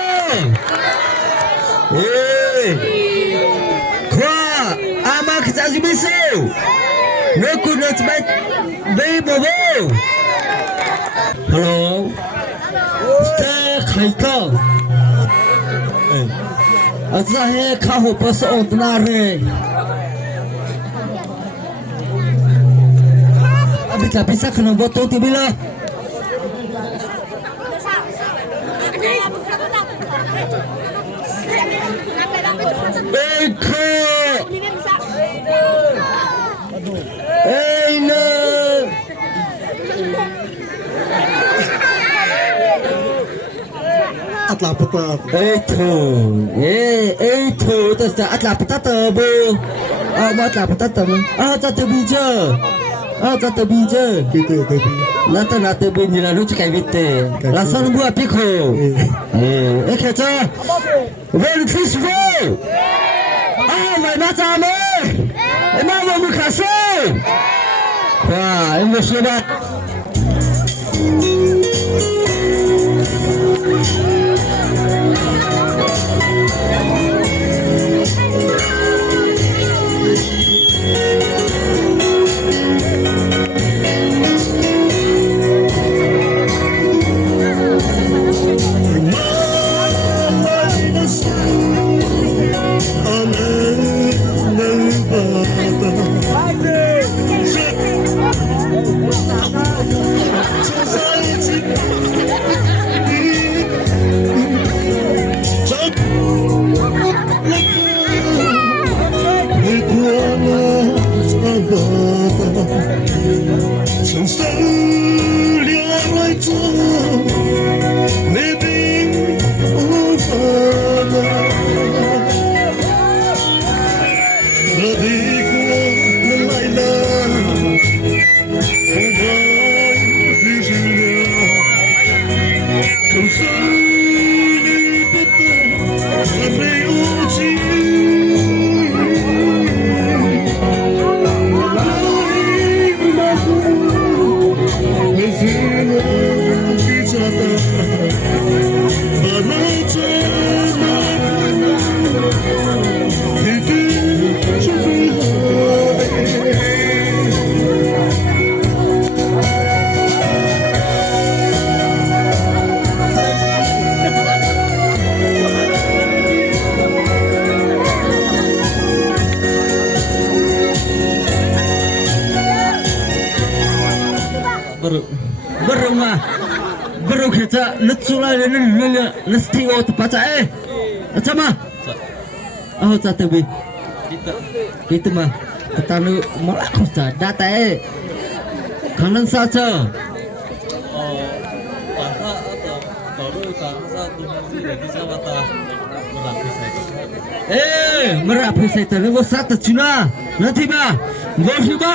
ama kha ji bi so lo kuch mai be bo hello khai ka aza he kha ho pas on na re abi ta pisa khana bo to ti bila ekho ei no atla pata etho ta sa atla pata ta bo atla pata ta ta te bi je ta te bi je te na te bi ni la lu kai vite la san bu apiko ekhe cha very peaceful my mata me ma mo khaso wa mo sheba baru kita nutsulai nesti o terbaca sama oh tapi kita mah ketanu malah kosa data kanan saja merapi saya tadi gua satu cina nanti mah gua coba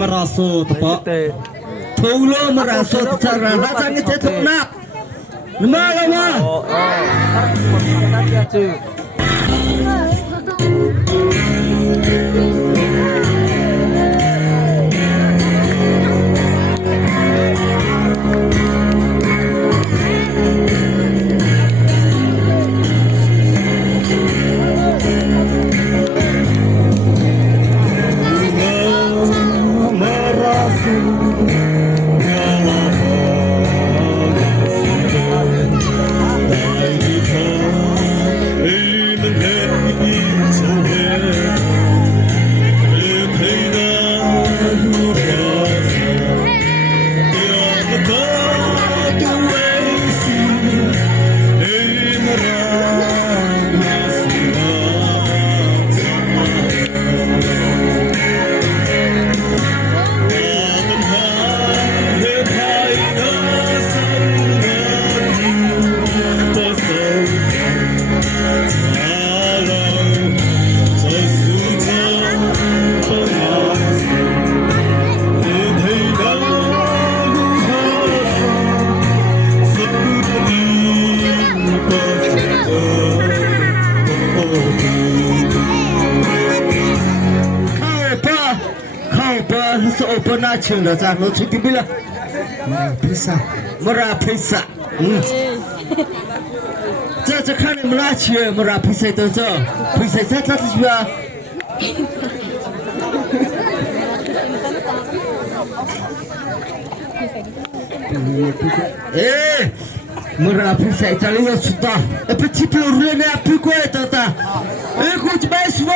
merasa tepat Tolo merasa cara datang itu nak lama pernah cerita jangan cuti bila merapisa这看你们那去merapisa itu so bisa saja juga merapisa itu lihat sudah petit peluru ni apa kau itu tak ikut besok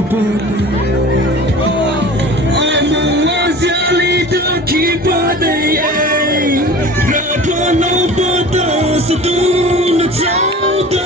不爱梦我家里的奇葩的爱让他脑波的速度能找到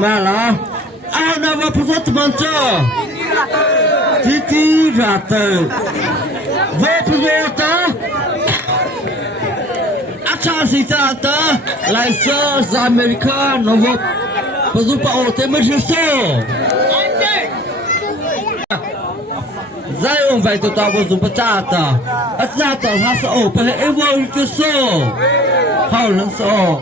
Malah, ada apa teman-teman? Titi rata. Apa rata? Acara sita license Amerika nomor pesupa ote Manchester. Zai ông phải tụi tao dùng bắt chata, bắt chata hắn sợ phải em vô cái số, hao lắm sợ.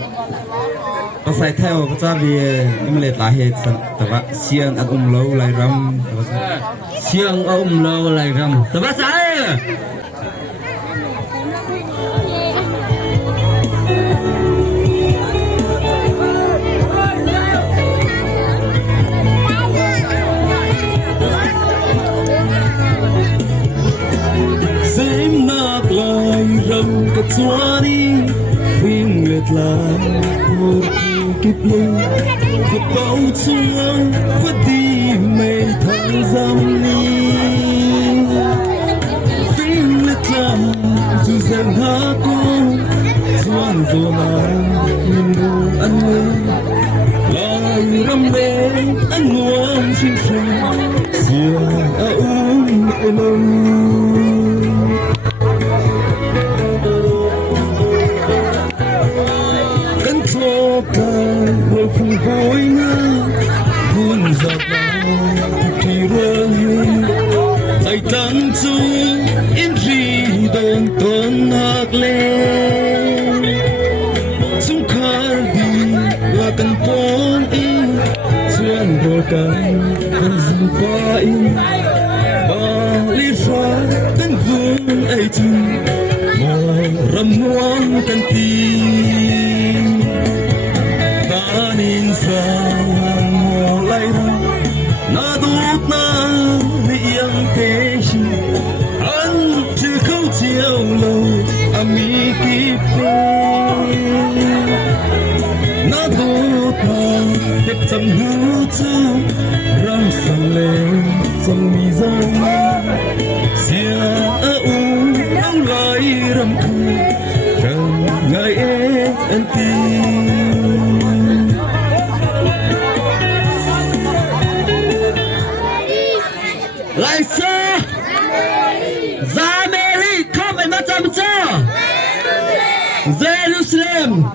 ภาษาไทยภาษาเวียนี่มันเลยหลายเหตุแต่ว่าเสียงอุ้มโลไหลรำเสียงอุ้มโลไหลรำแต่ภาษาเสียงนักไหลรำกับสวานีวิ่งเลือดไหลKipling Kepau sungai Peti Mentang zamni Finletlah Tuzan aku Tuan zona Minggu anu Lai rambe Anuam shisha Siang aum elam Walaupun boina pun zaman pikiran Ai tantu indri dan tonak le Sungkar di lakan pon Tuan bokan dan zubai Balifa dan bun aitu Ramuan kanti Insan mulai nadut na yang peshi antu kau tiao lo ami kipe nadut na tep tam hutu ram sale tam mizan sia au lai ram ku kan ngai anti Laisa Zameli come macam tu Jerusalem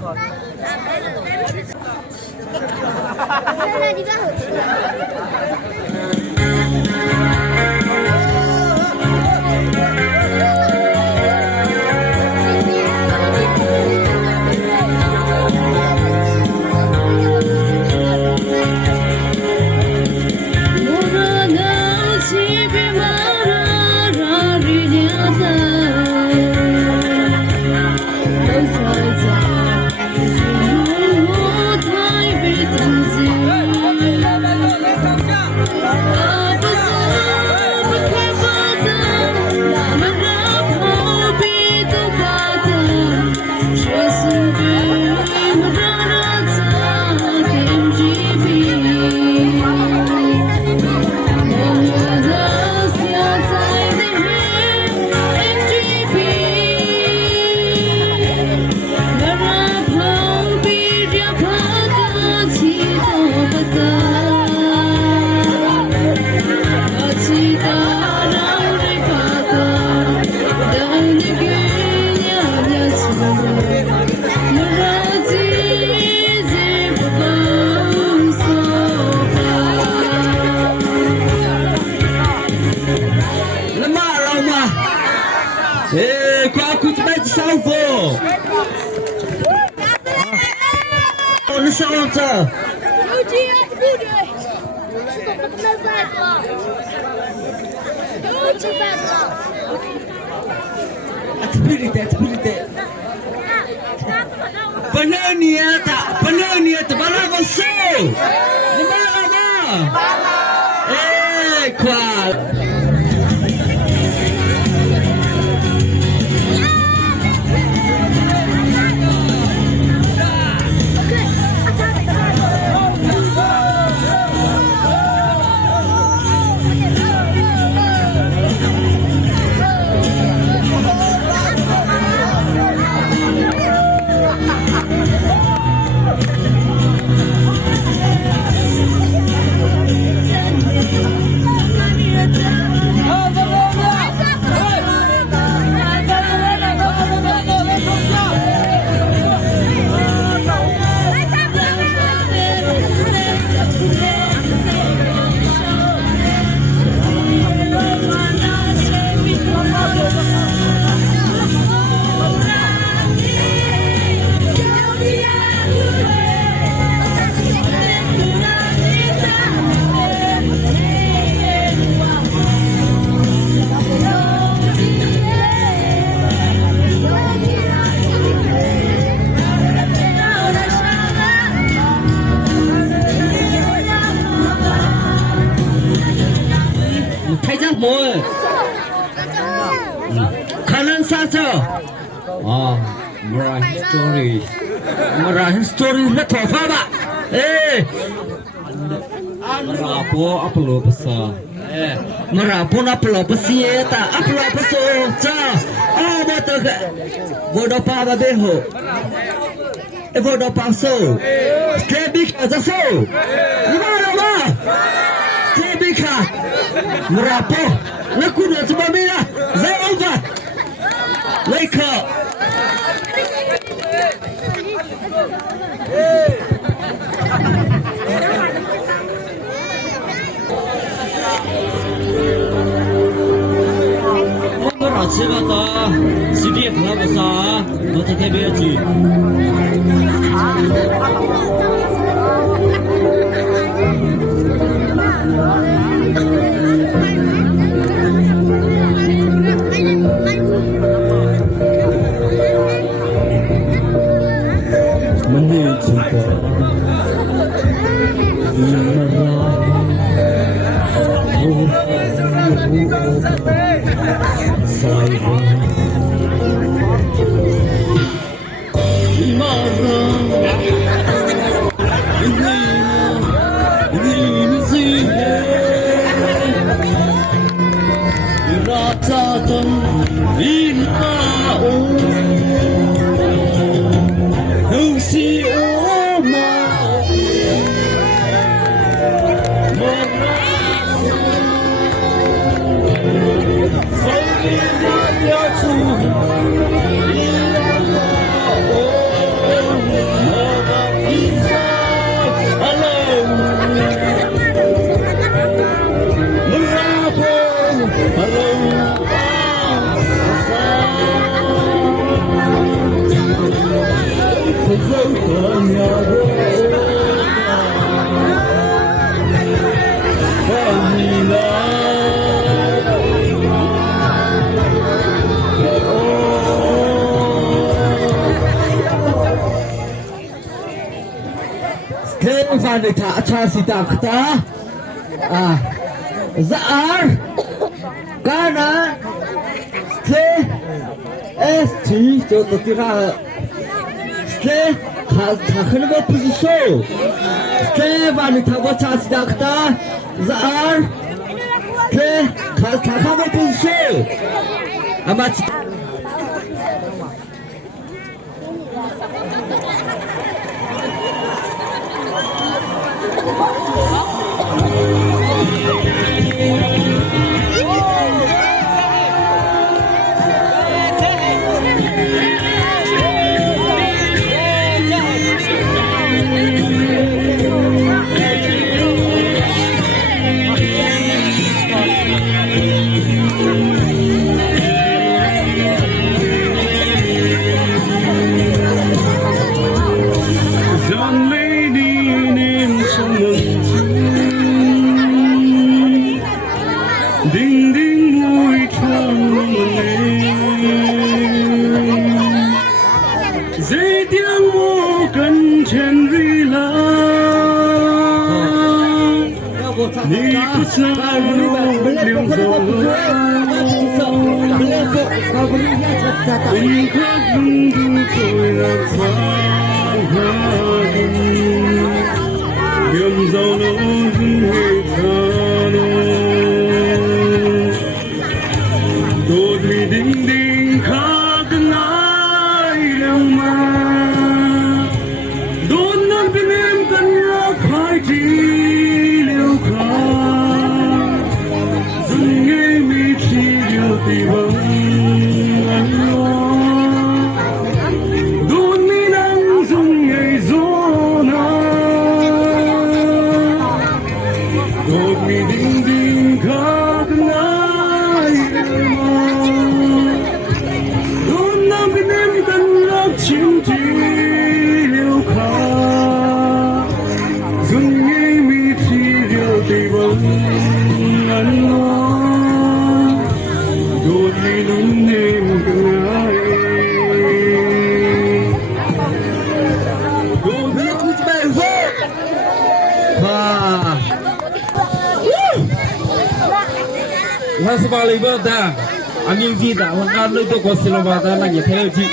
你上这。有钱不对，是个不能办的，有钱办的。Penanya bala baso. Di mana? Kual. Kanan saja. Meraih story na tofa ba? Merapo upload besar. Merapo upload besar ta upload besar. Cha. Betul ke? Bodoh apa beho? Bodoh paso. Kebik aja so. Gimana ba? Kebik. Merapo. Laku nak cuba bila. Saya over. Leka. Orang cakap tak, sedih kenapa sah? Mata kebir je. Vanita Achasita Kata Zaar Kana ST Jotira Takhanaba Position Vanita Achasita Kata Zaar Takhanaba Position Amach 你不在我流走一颗温度最让苍白远走了人为他呢多米丁丁卡的爱了吗多难避免跟我快进流卡曾给你起了的温Sebalik dah, angin kita, orang lain tu kau selalu dah lagi terlebih.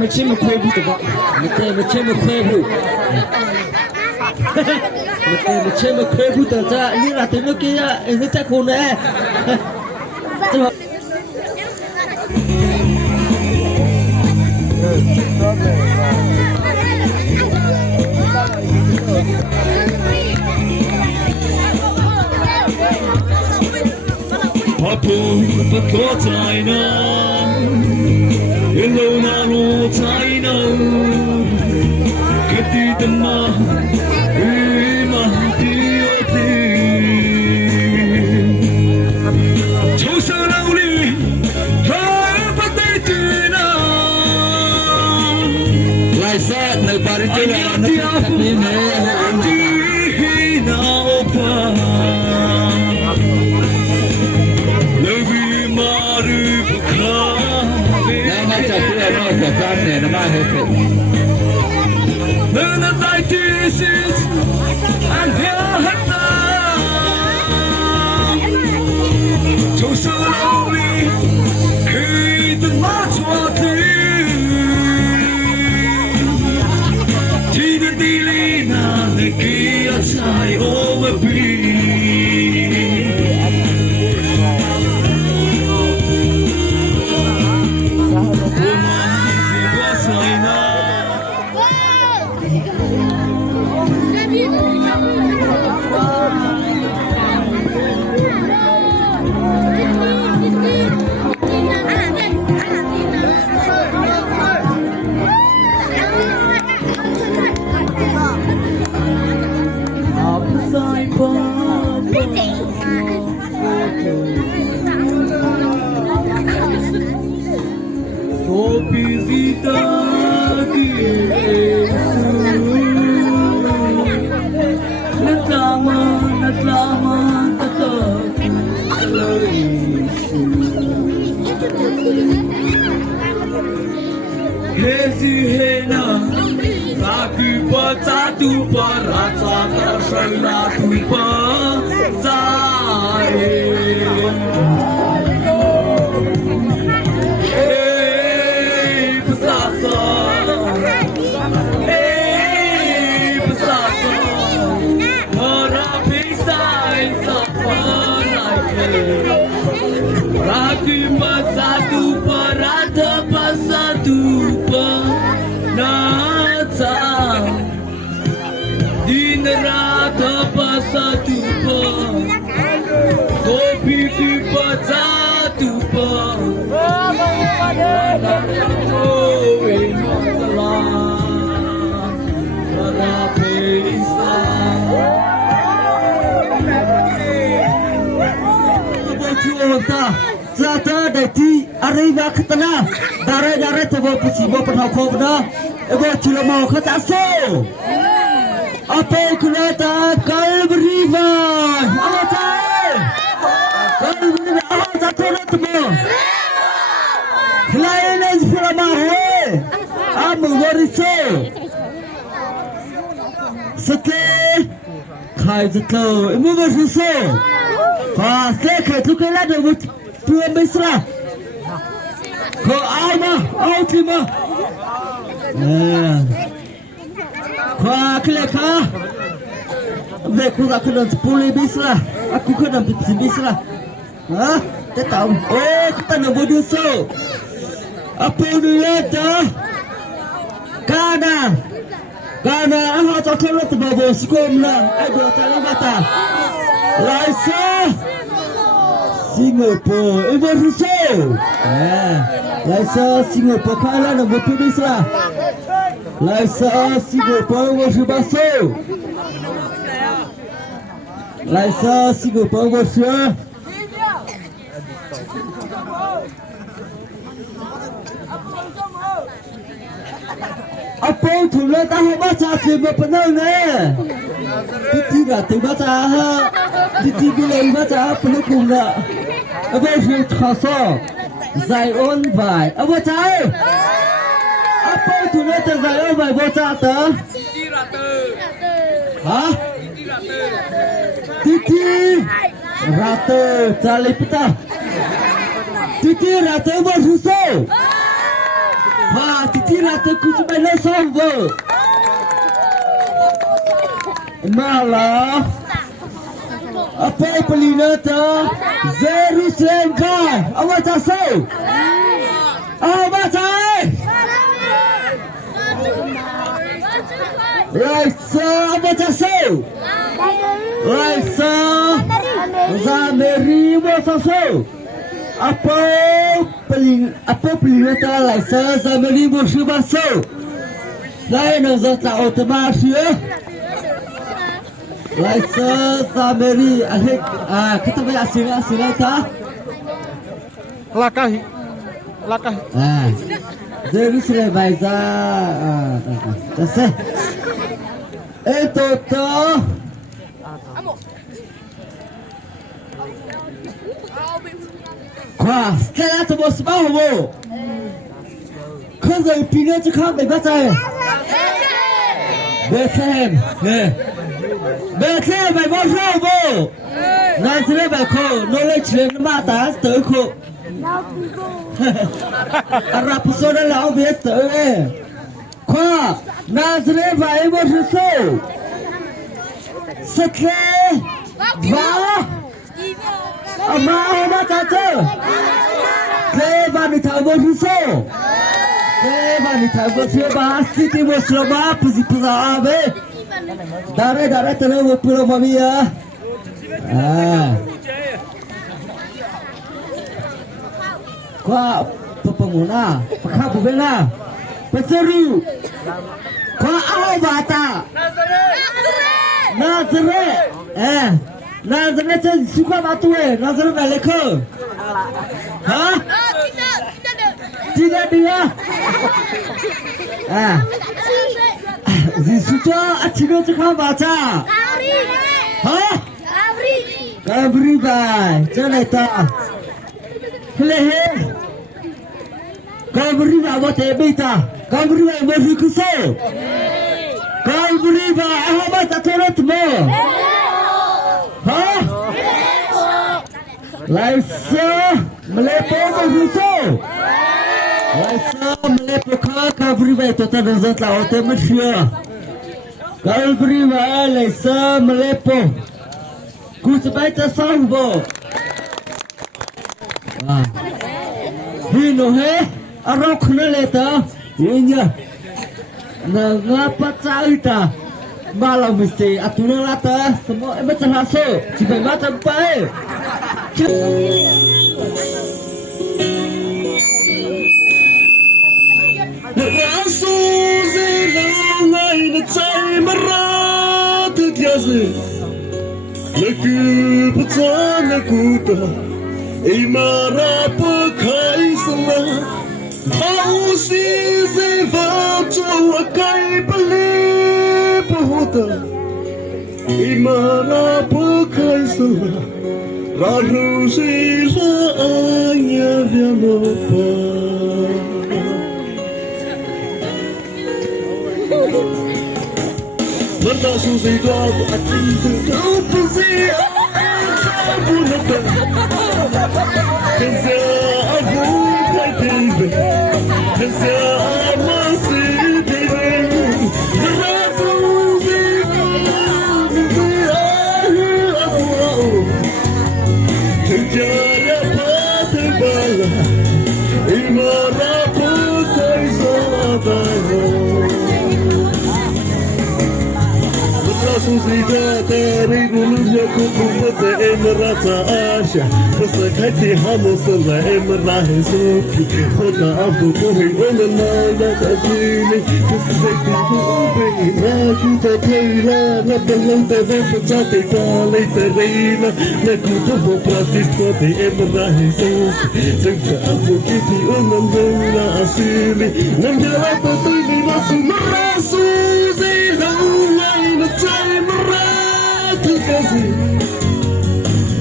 Macam kue gitu pak, macam kue bu, macam kue bu terasa ini lah tengok kia ini tak kena. Apa betul China? Hello nalo China, ketida mah, mah tiada. Jauh sana uli, hai patai tina, Zata dati arriva katana dare tebo possibo penhoko bena ebo chulamo khataso apa kunata kalbriva amata kalbriva amata tebo lainez filama he am goriso sake khai zatlo emo goriso fa sake tukela de Tua besra, ko autima, ko akleka, aku kena 10 besra, aku kena 10 besra, tak tahu, kita nak bodoh so, apa dia dah, kana, aku tak tahu tu bawa sekolah, aku tak tahu kata, Laisa. Singapore, Everso. Laisa Singapore kala na botulis lah. Laisa Singapore wasbaso. Laisa Singapore wasya. Apa tu lah tahu baca cuma penuh ni. Tidak baca ha. Tidak baca penuh guna. Apa sih khasa? Zion vai. Apa cai? Apa tu lah Zion vai baca ta? Ha? Titi rata cali pita. Titi rata bersusu. Ha, titi rata kucing mana sambo. Malah apa pelina ta Jerusalem kai awak tak tahu awak tak Raisa awak tak tahu Raisa Zameri awak tak tahu apa pelina ta Raisa Zameri awak tak tahu lain nak tak otomatis Laisa Zameri akhir kita banyak sila ta Lakah Jerusalem baiza taseh Toto Qua Stella to boss bawo Kaza pina to come back Bethlehem Bethlehem by boss bawo Nazare ba ko knowledge le ma ta to ko Arab so da la obvious to Qua Nazare ba ebo so Sakle Ba Ama ma ta to Ba ni ta bo so Ba ni ta bo so ba city bo so ba puzi puza abe Dare tene bo puro mamia Qua pepemuna pakha bubena Peseru Qua awata Nazare Nazare suka batue Nazare baleko Ha Tidak dia Zisuta atino tukha bata Ha Kabri bai Janeta Lehe Kabri ba bote beta Kabri ba mofi kuso Kabri ba ahaba tatorot mo Ha Laisa melepo kuso Laisa melepo kabri ba tota rezat la ote mashia Kabri ba laisa melepo Kuch baita sambo Hino he arok naleta inya na ngapa caita malam mesti atuna lata semua macam haso cibai macam pae Rasu zilangai na cai marat tiase Lagu petana kuta Imara pakai salah Bau si zevato akai beli pahota Imara pakai salah Rahu sila anya vyanopa Mata susi dua ati sesuatu Bunata Kenza abu kai tebe Kenza amasi tebe Rasu zika abu Tejaya pate bala Imara pukai sabana Susida tari gulunya kumpulnya emerata asya Pesakati hamusala emerahe sopi Kota abu kuhi onanana tasini Kesekti kubi na kita teila Na belang tebe pecate kalai terina Na kutubo pratis kote emerahe sopi Sengka abu kiti onanana asili Nanjala tatini masu merasu Time around to gazi,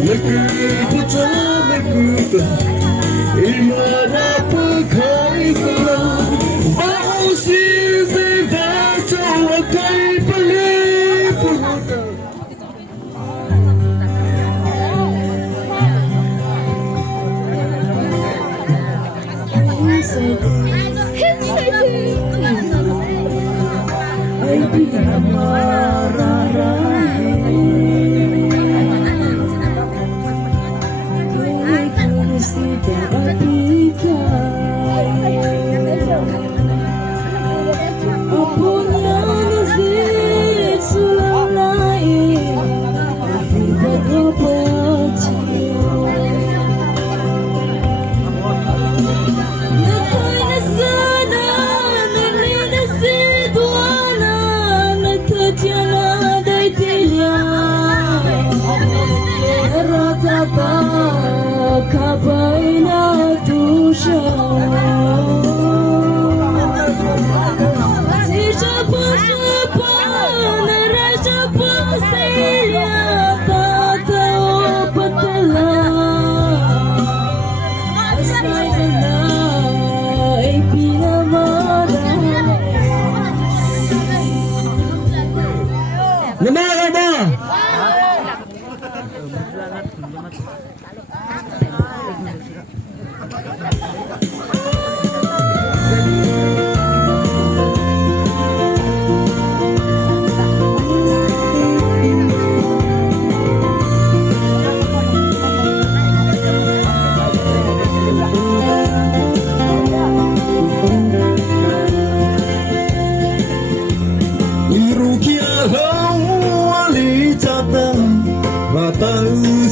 nakuta nakuta, imara pakai salah, bau si zevato akai beli puta.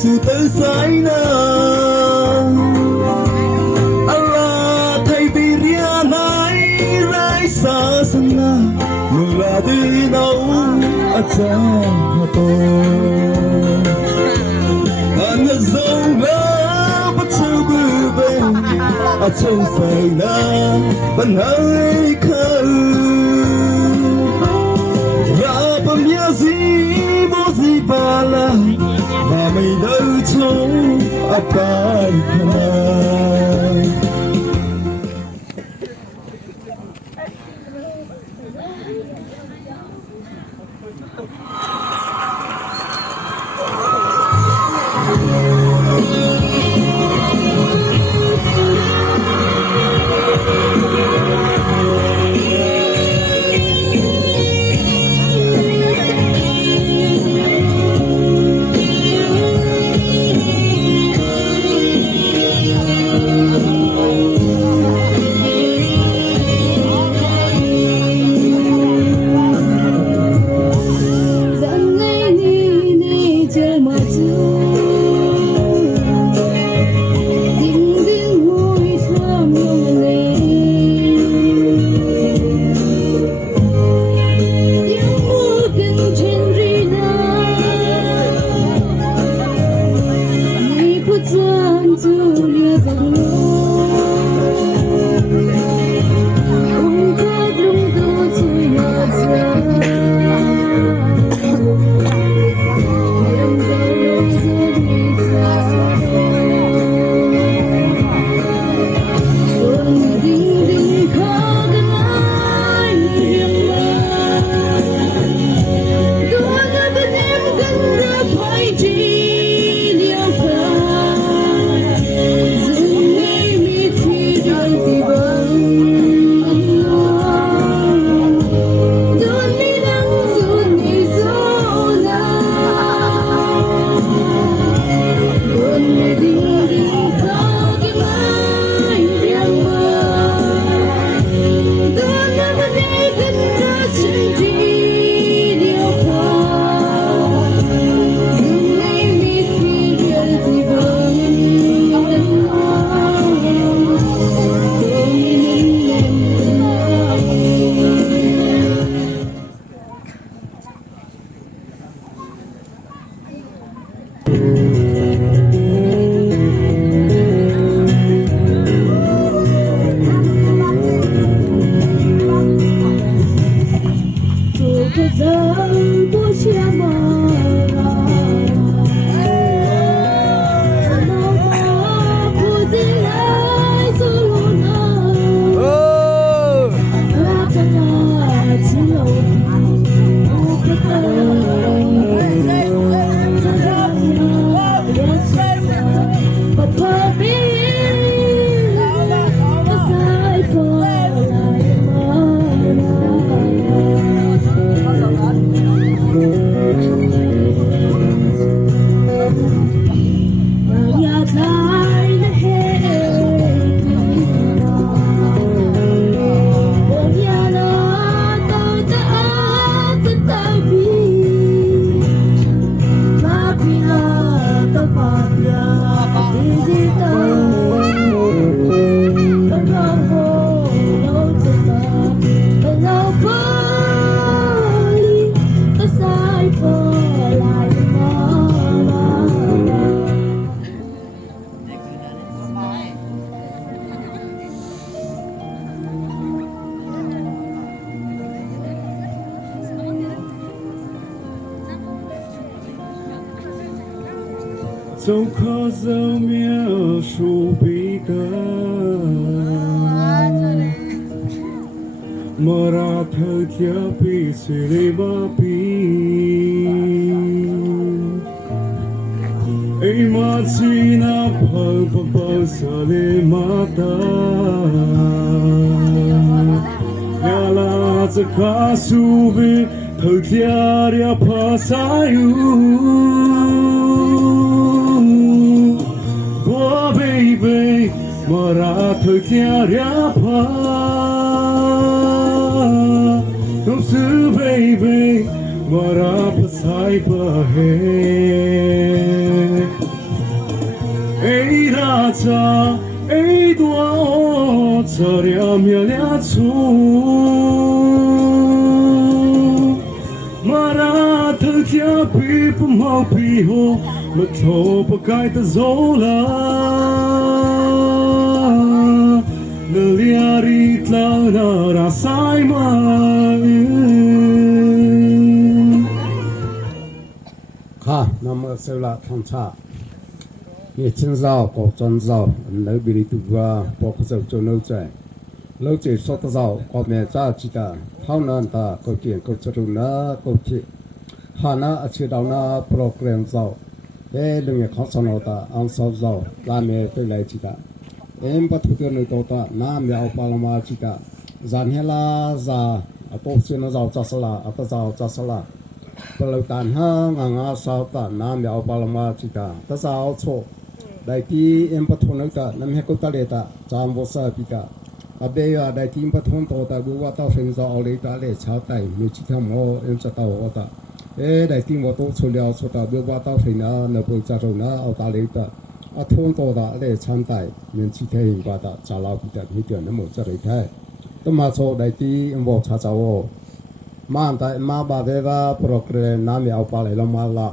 Su tới sai na Allah thay vì ria nai rai sa sana mula đi đâu acha to anh dâu ga bắt sâu bư bê achau sai na ban hai khơi ra bam ya zi bo zi ba la mà mày đâu trông akan kana Dẫu khó dẫu miêu su bi ca Mara thơ kia bi suy lê ba bi Imagina papasalimata Yala zakasubi Pagyaria pasayu Oh baby Mara pagyaria pa Don't sue baby Mara pasay pahe Ey raza, ey dua Tsarya myalia tsu Mara thakya pip mau piho Matho pakai ta zola Naliari tlana rasai ma Kha nam sela thamcha Ye chen zao ko chon zao no bili tu wa po khso cho no chai lo che so ta zao ko me cha chi ka thau nan ta ko kien ko chru na ko chi ha na a che dau na program zao e lung ye kho so no ta ang so zao la me te lai chi ka em pa thu ke no to ta na me au pa la ma chi ka zan he la za a po che no zao cha sa la a ta zao cha sa la pa lo tan ha nga sa ta na me au pa la ma chi ka ta zao cho Dai ti em pathon ta nam he ko ta le ta cham bo sa pi ka abe ya dai ti pathon to ta bu wa ta fen za o le ta le cha tai mi chi tham mo em cha ta o ta e dai ti mo to chu lia chu ta bu wa ta fen na na bu cha ro na o ta le ta a thon to da le chan tai min chi the hin ba ta cha la pi ta ni tyan na mo cha ri thai ta ma cho dai ti em bo cha cha o man ta ma ba de ga program na mi au pa le lo ma la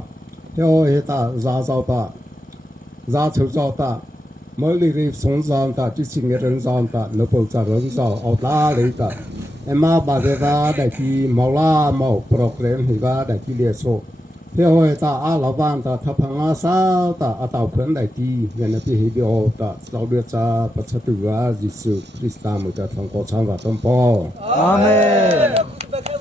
yo e ta za za ta Za chou zao ta Mo li ri song zao ta Chi ching ye ren zao ta No po za ren zao Ao la li ta Emma ba de va Dai ki Mao la Mao program Hi va Dai ki lia so Phe hoi ta A la van ta Tha pa nga sao ta A tau phun dai ki Yan na pi hi bi o ta Sao lia cha Pa cha tu va Jisu Krista Mo ta thong ko chang va tom po Amen